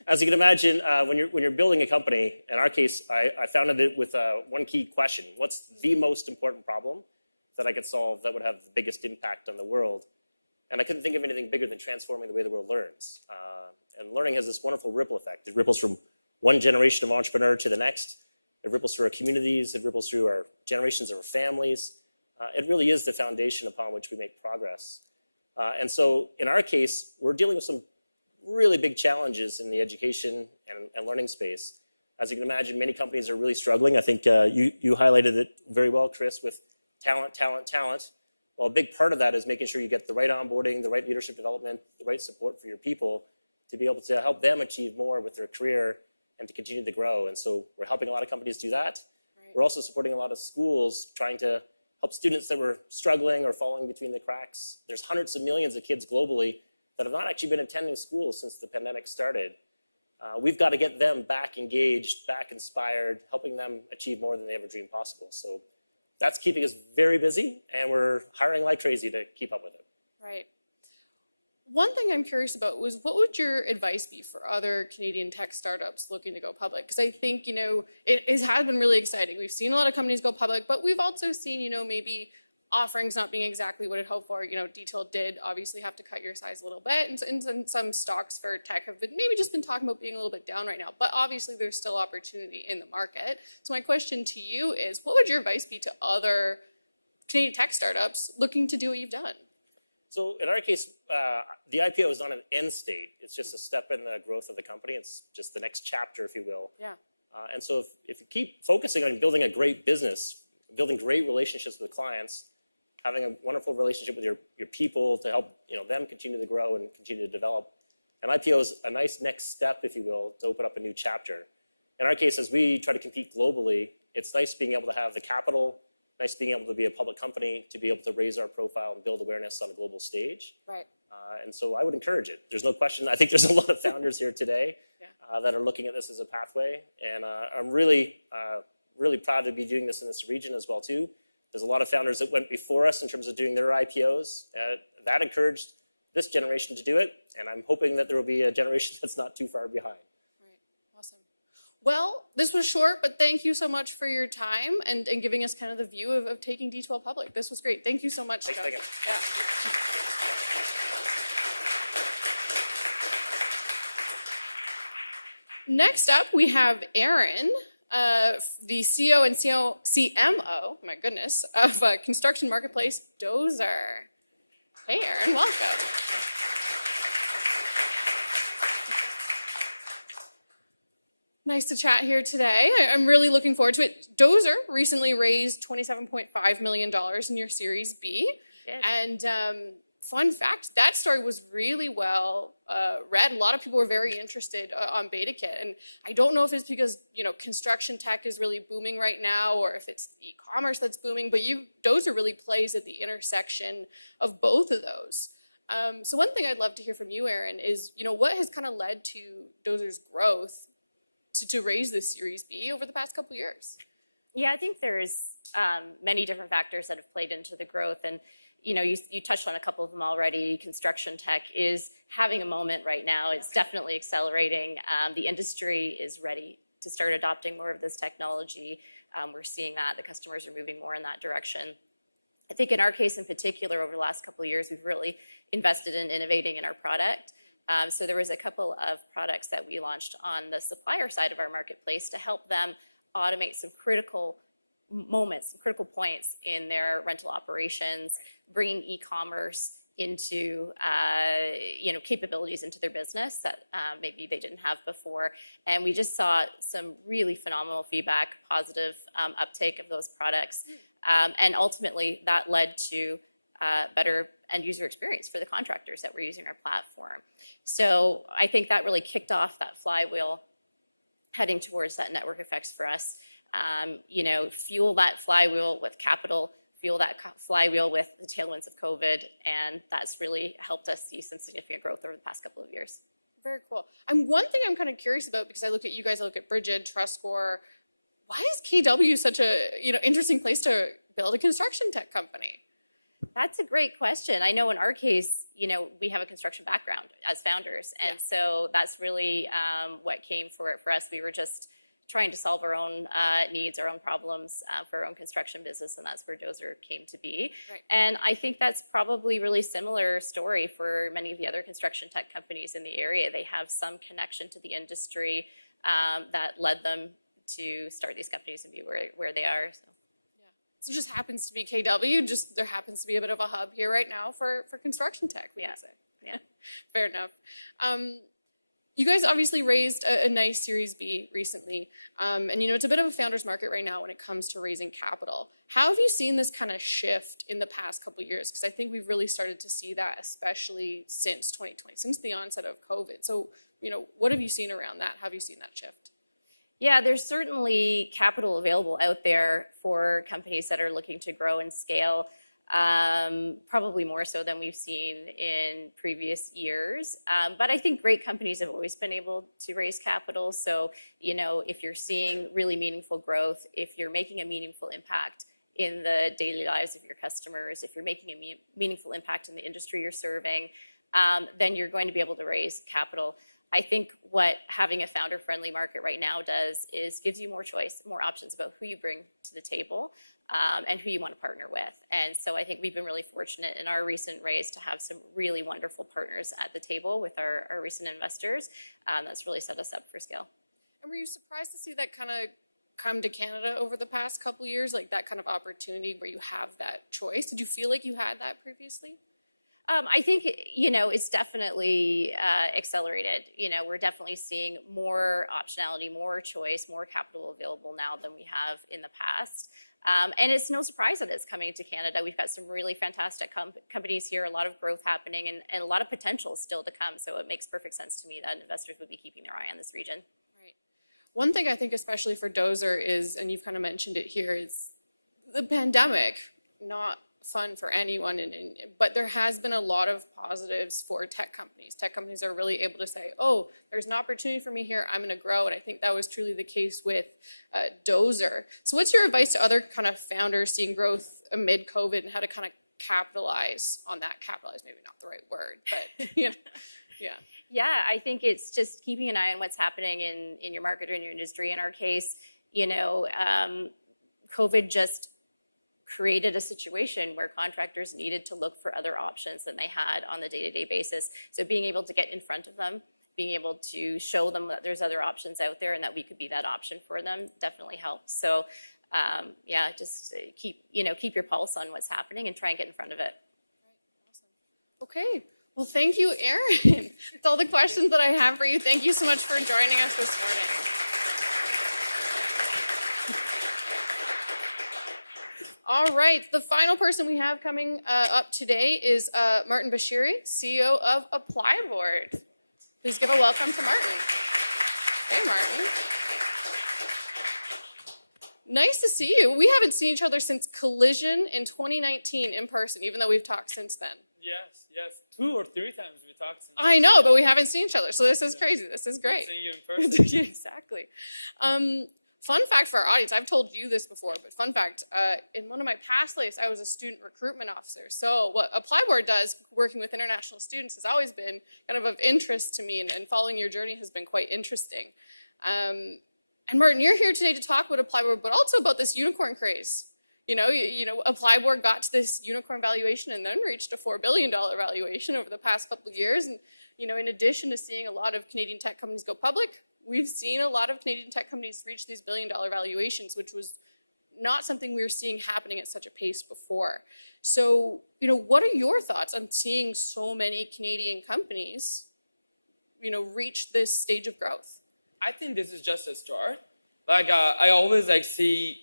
As you can imagine, when you're building a company, in our case, I founded it with one key question: what's the most important problem that I could solve that would have the biggest impact on the world? And I couldn't think of anything bigger than transforming the way the world learns. And learning has this wonderful ripple effect. It ripples from one generation of entrepreneur to the next. It ripples through our communities. It ripples through our generations of our families. It really is the foundation upon which we make progress. And so in our case, we're dealing with some really big challenges in the education and learning space. As you can imagine, many companies are really struggling. I think you highlighted it very well, Chris, with talent. Well, a big part of that is making sure you get the right onboarding, the right leadership development, the right support for your people to be able to help them achieve more with their career and to continue to grow. And so we're helping a lot of companies do that. Right. We're also supporting a lot of schools trying to help students that were struggling or falling between the cracks. There's hundreds of millions of kids globally that have not actually been attending school since the pandemic started. We've got to get them back engaged, back inspired, helping them achieve more than they ever dreamed possible. So that's keeping us very busy, and we're hiring like crazy to keep up with it. Right. One thing I'm curious about was, what would your advice be for other Canadian tech startups looking to go public? Because I think, it has been really exciting. We've seen a lot of companies go public, but we've also seen, maybe offerings not being exactly what it hoped for. Detail did obviously have to cut your size a little bit, and some stocks for tech have maybe just been talking about being a little bit down right now, but obviously there's still opportunity in the market. So my question to you is, what would your advice be to other Canadian tech startups looking to do what you've done? So in our case, the IPO is not an end state. It's just a step in the growth of the company. It's just the next chapter, if you will. Yeah. And so if you keep focusing on building a great business, building great relationships with clients, having a wonderful relationship with your people to help them continue to grow and continue to develop, an IPO is a nice next step, if you will, to open up a new chapter. In our case, as we try to compete globally, it's nice being able to have the capital, nice being able to be a public company, to be able to raise our profile and build awareness on a global stage. Right. And so I would encourage it. There's no question. I think there's a lot of founders here today that are looking at this as a pathway. And I'm really proud to be doing this in this region as well, too. There's a lot of founders that went before us in terms of doing their IPOs. That encouraged this generation to do it. And I'm hoping that there will be a generation that's not too far behind. Right. Awesome. Well, this was short, but thank you so much for your time and giving us kind of the view of taking D12 public. This was great. Thank you so much. Thanks, Megan. Yeah. Next up, we have Aaron, the CEO and CMO, my goodness, of construction marketplace Dozer. Hey, Aaron, welcome. Nice to chat here today. I'm really looking forward to it. Dozer recently raised $27.5 million in your Series B. And fun fact, that story was really well read. A lot of people were very interested on BetaKit. And I don't know if it's because, construction tech is really booming right now, or if it's e-commerce that's booming, but Dozer really plays at the intersection of both of those. So one thing I'd love to hear from you, Aaron, is, what has kind of led to Dozer's growth to raise this Series B over the past couple of years? Yeah, I think there's many different factors that have played into the growth. And you touched on a couple of them already. Construction tech is having a moment right now. It's definitely accelerating. The industry is ready to start adopting more of this technology. We're seeing that. The customers are moving more in that direction. I think in our case in particular, over the last couple of years, we've really invested in innovating in our product. So there was a couple of products that we launched on the supplier side of our marketplace to help them automate some critical moments, some critical points in their rental operations, bringing e-commerce into capabilities into their business that maybe they didn't have before. And we just saw some really phenomenal feedback, positive uptake of those products. And ultimately that led to better end user experience for the contractors that were using our platform. So I think that really kicked off that flywheel heading towards that network effects for us. Fuel that flywheel with capital, fuel that flywheel with the tailwinds of COVID, and that's really helped us see some significant growth over the past couple of years. Very cool. One thing I'm kind of curious about, because I look at you guys, I look at Brigid, TrustScore. Why is KW such a interesting place to build a construction tech company? That's a great question. I know in our case, we have a construction background as founders, and so that's really what came for us. We were just trying to solve our own needs, our own problems for our own construction business, and that's where Dozer came to be. Right. And I think that's probably really similar story for many of the other construction tech companies in the area. They have some connection to the industry that led them to start these companies and be where they are. So it just happens to be KW, there happens to be a bit of a hub here right now for construction tech, we would say. Yeah. Fair enough. you guys obviously raised a nice Series B recently, and it's a bit of a founder's market right now when it comes to raising capital. How have you seen this kind of shift in the past couple of years? Because I think we've really started to see that, especially since 2020, since the onset of COVID. So, what have you seen around that? How have you seen that shift? Yeah, there's certainly capital available out there for companies that are looking to grow and scale. Probably more so than we've seen in previous years. But I think great companies have always been able to raise capital. So, if you're seeing really meaningful growth, if you're making a meaningful impact in the daily lives of your customers, if you're making a meaningful impact in the industry you're serving, then you're going to be able to raise capital. I think what having a founder-friendly market right now does is gives you more choice, more options about who you bring to the table and who you want to partner with. And so I think we've been really fortunate in our recent raise to have some really wonderful partners at the table with our recent investors. That's really set us up for scale. And were you surprised to see that kind of come to Canada over the past couple years, like that kind of opportunity where you have that choice? Did you feel like you had that previously? I think, it's definitely accelerated. We're definitely seeing more optionality, more choice, more capital available now than we have in the past. And it's no surprise that it's coming to Canada. We've got some really fantastic companies here, a lot of growth happening, and a lot of potential still to come. So it makes perfect sense to me that investors would be keeping their eye on this region. Right. One thing I think, especially for Dozer, is, and you've kind of mentioned it here, is the pandemic. Not fun for anyone, but there has been a lot of positives for tech companies. Tech companies are really able to say, oh, there's an opportunity for me here, I'm going to grow. And I think that was truly the case with Dozer. So what's your advice to other kind of founders seeing growth amid COVID and how to kind of capitalize on that? Capitalize, maybe not the right word, but yeah. Yeah, I think it's just keeping an eye on what's happening in your market or in your industry. In our case, COVID just created a situation where contractors needed to look for other options than they had on the day-to-day basis. So being able to get in front of them, being able to show them that there's other options out there and that we could be that option for them definitely helps. So just keep your pulse on what's happening and try and get in front of it. Right. Awesome. Okay. Well, thank you, Erin. That's all the questions that I have for you. Thank you so much for joining us this morning. All right, the final person we have coming up today is Martin Bashiri, CEO of Applyboard. Please give a welcome to Martin. Hey, Martin. Nice to see you. We haven't seen each other since Collision in 2019 in person, even though we've talked since then. Yes. 2 or 3 times we talked since I know, but we haven't seen each other, so this is crazy. This is great. Seeing you in person. Exactly. Fun fact for our audience, I've told you this before, but fun fact, in one of my past lives, I was a student recruitment officer. So what Applyboard does, working with international students, has always been kind of interest to me, and following your journey has been quite interesting. And Martin, you're here today to talk about Applyboard, but also about this unicorn craze. Applyboard got to this unicorn valuation and then reached a $4 billion valuation over the past couple of years. And, in addition to seeing a lot of Canadian tech companies go public, we've seen a lot of Canadian tech companies reach these billion-dollar valuations, which was not something we were seeing happening at such a pace before. So, what are your thoughts on seeing so many Canadian companies, reach this stage of growth? I think this is just a start. I always see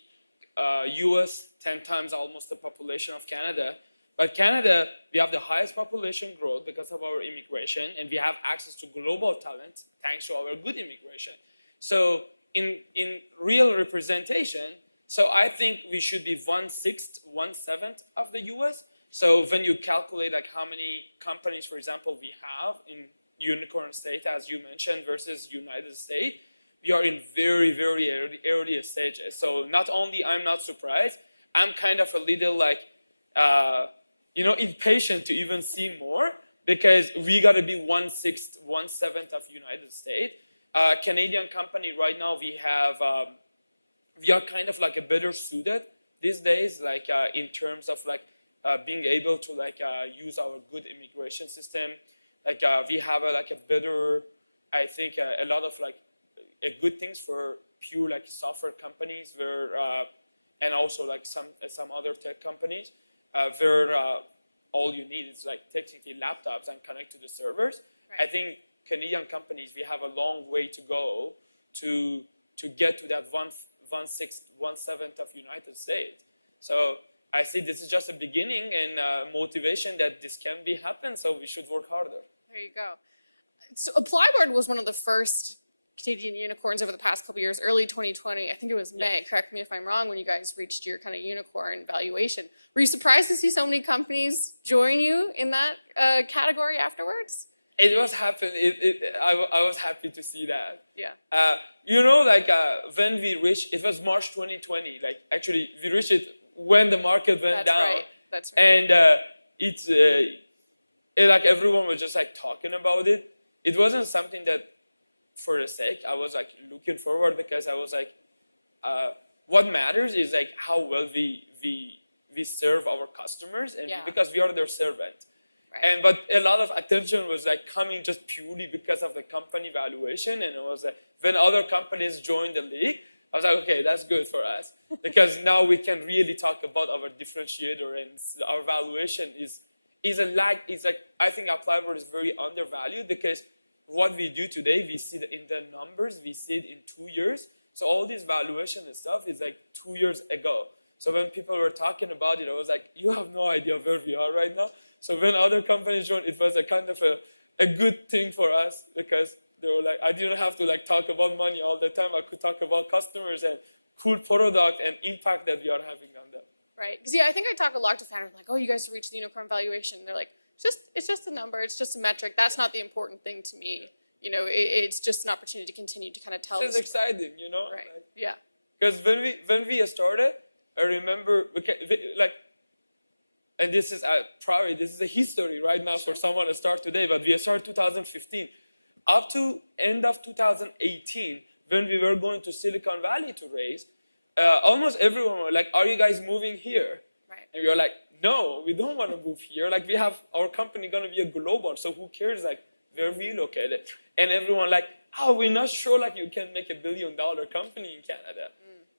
US 10 times almost the population of Canada. But Canada, we have the highest population growth because of our immigration, and we have access to global talent thanks to our good immigration. So in real representation, so I think we should be 1/6, 1/7 of the US. So when you calculate how many companies, for example, we have in unicorn state, as you mentioned, versus United States, we are in very, very early stages. So not only I'm not surprised, I'm kind of a little impatient to even see more, because we got to be 1/6, 1/7 of United States. Canadian company right now, we are kind of a better suited these days, in terms of being able to use our good immigration system. We have a better, I think, a lot of good things for pure software companies, where and also some other tech companies, where all you need is technically laptops and connect to the servers. Right. I think Canadian companies, we have a long way to go to get to that 1/6, 1/7 of United States. So I see this is just a beginning and motivation that this can be happen, so we should work harder. There you go. So Applyboard was one of the first Canadian unicorns over the past couple of years, early 2020. I think it was May, correct me if I'm wrong, when you guys reached your kind of unicorn valuation. Were you surprised to see so many companies join you in that category afterwards? It was happen. I was happy to see that. Yeah. You know, like when we reached, it was March 2020. Like actually, we reached it when the market went down. Right. That's right. And it's like everyone was just like talking about it. It wasn't something that, for the sake, I was like looking forward, because I was like, what matters is like how well we serve our customers, and because we are their servant. Right. But a lot of attention was like coming just purely because of the company valuation, and it was when other companies joined the league, I was like, okay, that's good for us, because now we can really talk about our differentiator, and our valuation is a lag. It's like, I think Applyboard is very undervalued, because what we do today, we see it in the numbers, we see it in 2 years. So all this valuation and stuff is like 2 years ago. So when people were talking about it, I was like, you have no idea where we are right now. So when other companies joined, it was a kind of a good thing for us, because they were like, I didn't have to like talk about money all the time. I could talk about customers and cool product and impact that we are having on them. Right. Because yeah, I think I talk a lot to founders like, oh, you guys reached the unicorn valuation. And they're like, it's just a number. It's just a metric. That's not the important thing to me. You know, it's just an opportunity to continue to kind of tell. It's exciting, you know. Right. Yeah. Because when we started, I remember like, and this is probably this is a history right now for someone to start today. But we started 2015, up to end of 2018, when we were going to Silicon Valley to raise. Almost everyone were like, "Are you guys moving here?" Right. And we were like, "No, we don't want to move here. Like, we have our company going to be a global, so who cares like where we located?" And everyone like, "Oh, we're not sure like you can make $1 billion company in Canada."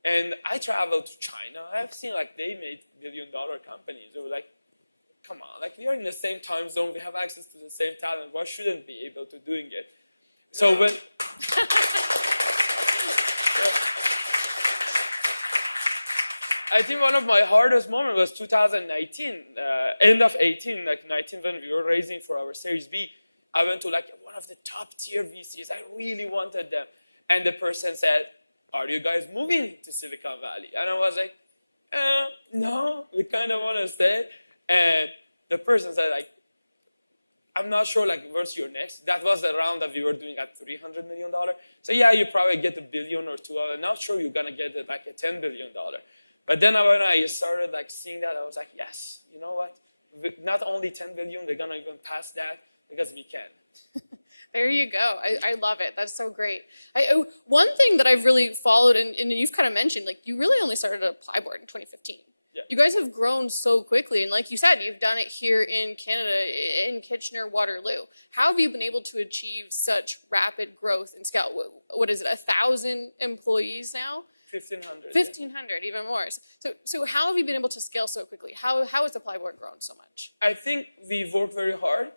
And I traveled to China. I've seen like they made $1 billion companies. They were like, "Come on, like we are in the same time zone. We have access to the same talent. Why shouldn't we be able to doing it?" So when I think one of my hardest moments was 2019, end of 18, like 19, when we were raising for our Series B. I went to like one of the top tier VCs. I really wanted them. And the person said, "Are you guys moving to Silicon Valley?" And I was like, "No, we kind of want to stay." And the person said, like, "I'm not sure, like, what's your next?" That was the round that we were doing at $300 million. So yeah, you probably get $1 billion or $2 billion. I'm not sure you're going to get it like a $10 billion. But then when I started like seeing that, I was like, yes, you know what? Not only 10 billion, we're gonna even pass that, because we can. There you go. I love it. That's so great. One thing that I've really followed, and you've kind of mentioned, like you really only started Applyboard in 2015. Yeah. You guys have grown so quickly, and like you said, you've done it here in Canada, in Kitchener, Waterloo. How have you been able to achieve such rapid growth and scale? What is it, 1,000 employees now? 1,500. 1,500, even more. So how have you been able to scale so quickly? How has Applyboard grown so much? I think we've worked very hard.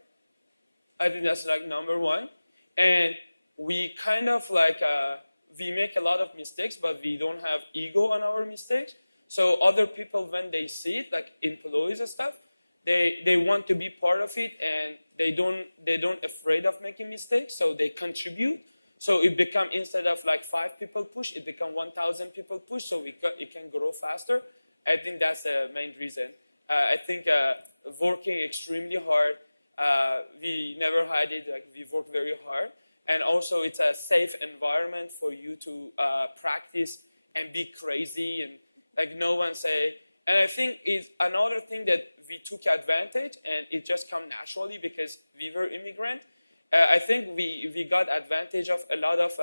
I think that's like number one. And we kind of like, we make a lot of mistakes, but we don't have ego on our mistakes. So other people, when they see it, like employees and stuff, they want to be part of it, and they don't afraid of making mistakes, so they contribute. So it become, instead of like 5 people push, it become 1,000 people push, so it can grow faster. I think that's the main reason. I think working extremely hard, we never hide it, like we work very hard. And also it's a safe environment for you to practice and be crazy and like no one say. And I think it's another thing that we took advantage, and it just come naturally because we were immigrant. I think we got advantage of a lot of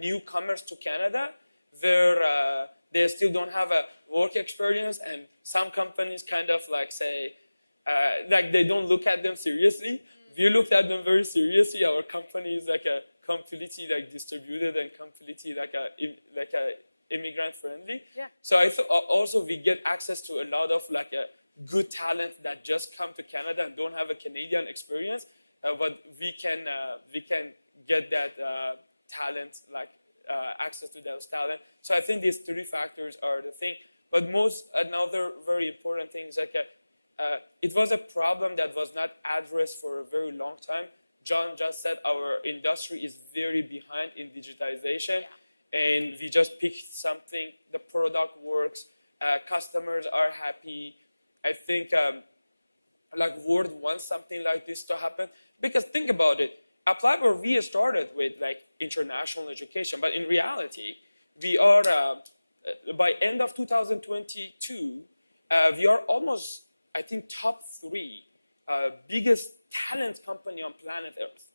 newcomers to Canada where they still don't have a work experience, and some companies kind of like say, like they don't look at them seriously. We looked at them very seriously. Our company is like a completely like distributed and completely like a immigrant friendly. Yeah. So I thought also we get access to a lot of like a good talent that just come to Canada and don't have a Canadian experience. but we can get that talent, like access to those talent. So I think these three factors are the thing. But another very important thing is like it was a problem that was not addressed for a very long time. John just said our industry is very behind in digitization, and we just picked something, the product works, customers are happy. I think like world wants something like this to happen, because think about it, Applyboard, we started with like international education, but in reality, we are, by end of 2022, we are almost, I think, top 3 biggest talent company on planet Earth.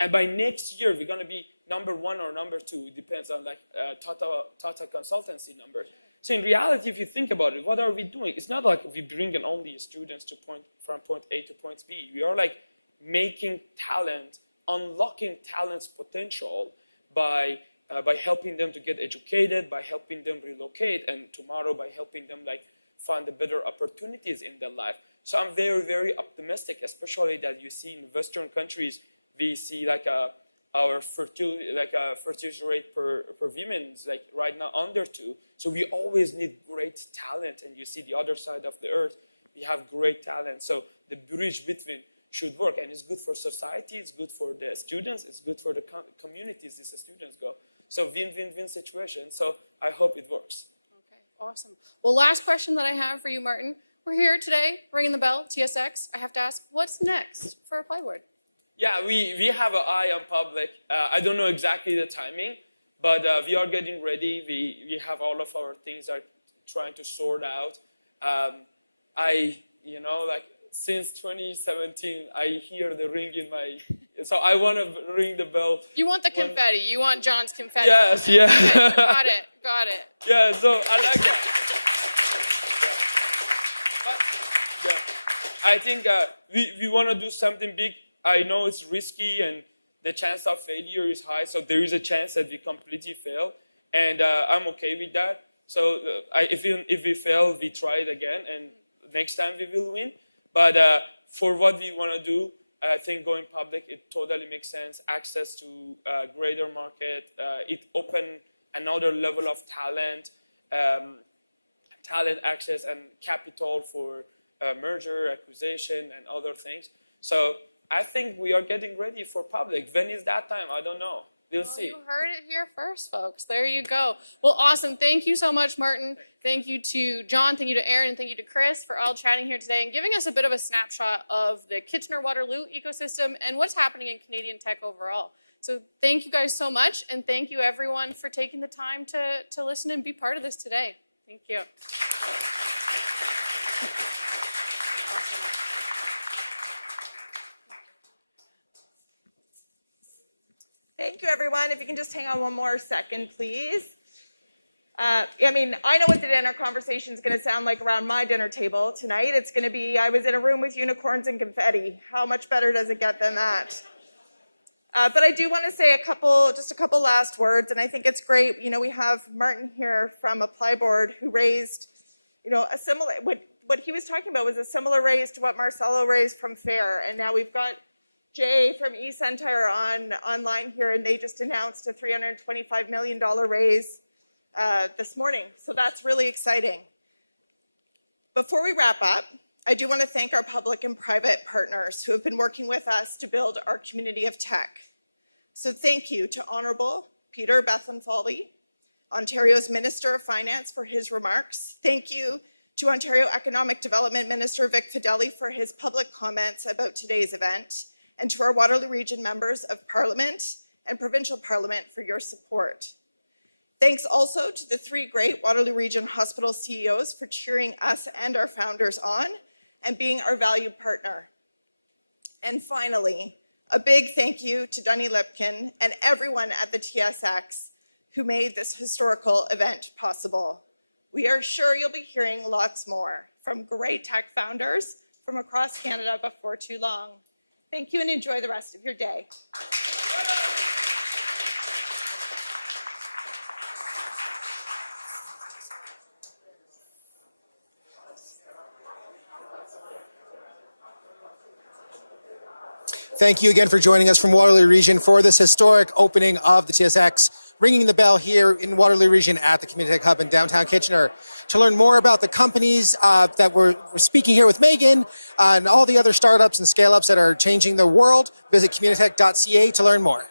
And by next year, we're going to be number 1 or number 2. It depends on like Tata consultancy numbers. So in reality, if you think about it, what are we doing? It's not like we bring in only students to from point A to point B. We are like making talent, unlocking talent's potential by helping them to get educated, by helping them relocate, and tomorrow by helping them like find the better opportunities in their life. So I'm very, very optimistic, especially that you see in Western countries, we see like our fertility rate per women is like right now under 2. So we always need great talent, and you see the other side of the earth, we have great talent. So the bridge between should work, and it's good for society, it's good for the students, it's good for the communities these students go. So win-win-win situation. So I hope it works. Okay, awesome. Well, last question that I have for you, Martin. We're here today, ringing the bell, TSX. I have to ask, what's next for Applyboard? Yeah, we have an eye on public. I don't know exactly the timing, but we are getting ready. We have all of our things are trying to sort out. Since 2017, I hear the ring in my, so I want to ring the bell. You want the confetti. You want John's confetti. Yes, yeah. Okay, got it. Yeah, so I like that. Yeah. But, I think we want to do something big. I know it's risky and the chance of failure is high, so there is a chance that we completely fail, and I'm okay with that. So if we fail, we try it again, and next time we will win. But for what we want to do, I think going public, it totally makes sense. Access to greater market, it opened another level of talent, talent access and capital for merger, acquisition, and other things. So I think we are getting ready for public. When is that time? I don't know. We'll see. You heard it here first, folks. There you go. Well, awesome. Thank you so much, Martin. Thank you to John. Thank you to Aaron. And thank you to Chris for all chatting here today and giving us a bit of a snapshot of the Kitchener-Waterloo ecosystem and what's happening in Canadian tech overall. So thank you guys so much. And thank you, everyone, for taking the time to listen and be part of this today. Thank you. Thank you, everyone. If you can just hang on one more second, please. I know what the dinner conversation is going to sound like around my dinner table tonight. It's going to be, I was in a room with unicorns and confetti. How much better does it get than that? But I do want to say just a couple last words, and I think it's great. We have Martin here from Applyboard who raised, a similar, what he was talking about was a similar raise to what Marcelo raised from FAIR, and now we've got Jay from eCentire online here, and they just announced a $325 million raise this morning. So that's really exciting. Before we wrap up, I do want to thank our public and private partners who have been working with us to build our community of tech. So thank you to Honorable Peter Bethlenfalvy, Ontario's Minister of Finance, for his remarks. Thank you to Ontario Economic Development Minister Vic Fedeli for his public comments about today's event, and to our Waterloo Region members of Parliament and Provincial Parliament for your support. Thanks also to the 3 great Waterloo Region hospital CEOs for cheering us and our founders on and being our valued partner. And finally, a big thank you to Dunny Lipkin and everyone at the TSX who made this historical event possible. We are sure you'll be hearing lots more from great tech founders from across Canada before too long. Thank you and enjoy the rest of your day. Thank you again for joining us from Waterloo Region for this historic opening of the TSX, ringing the bell here in Waterloo Region at the Communitech Hub in downtown Kitchener. To learn more about the companies that we're speaking here with Megan and all the other startups and scale-ups that are changing the world, visit communitech.ca to learn more.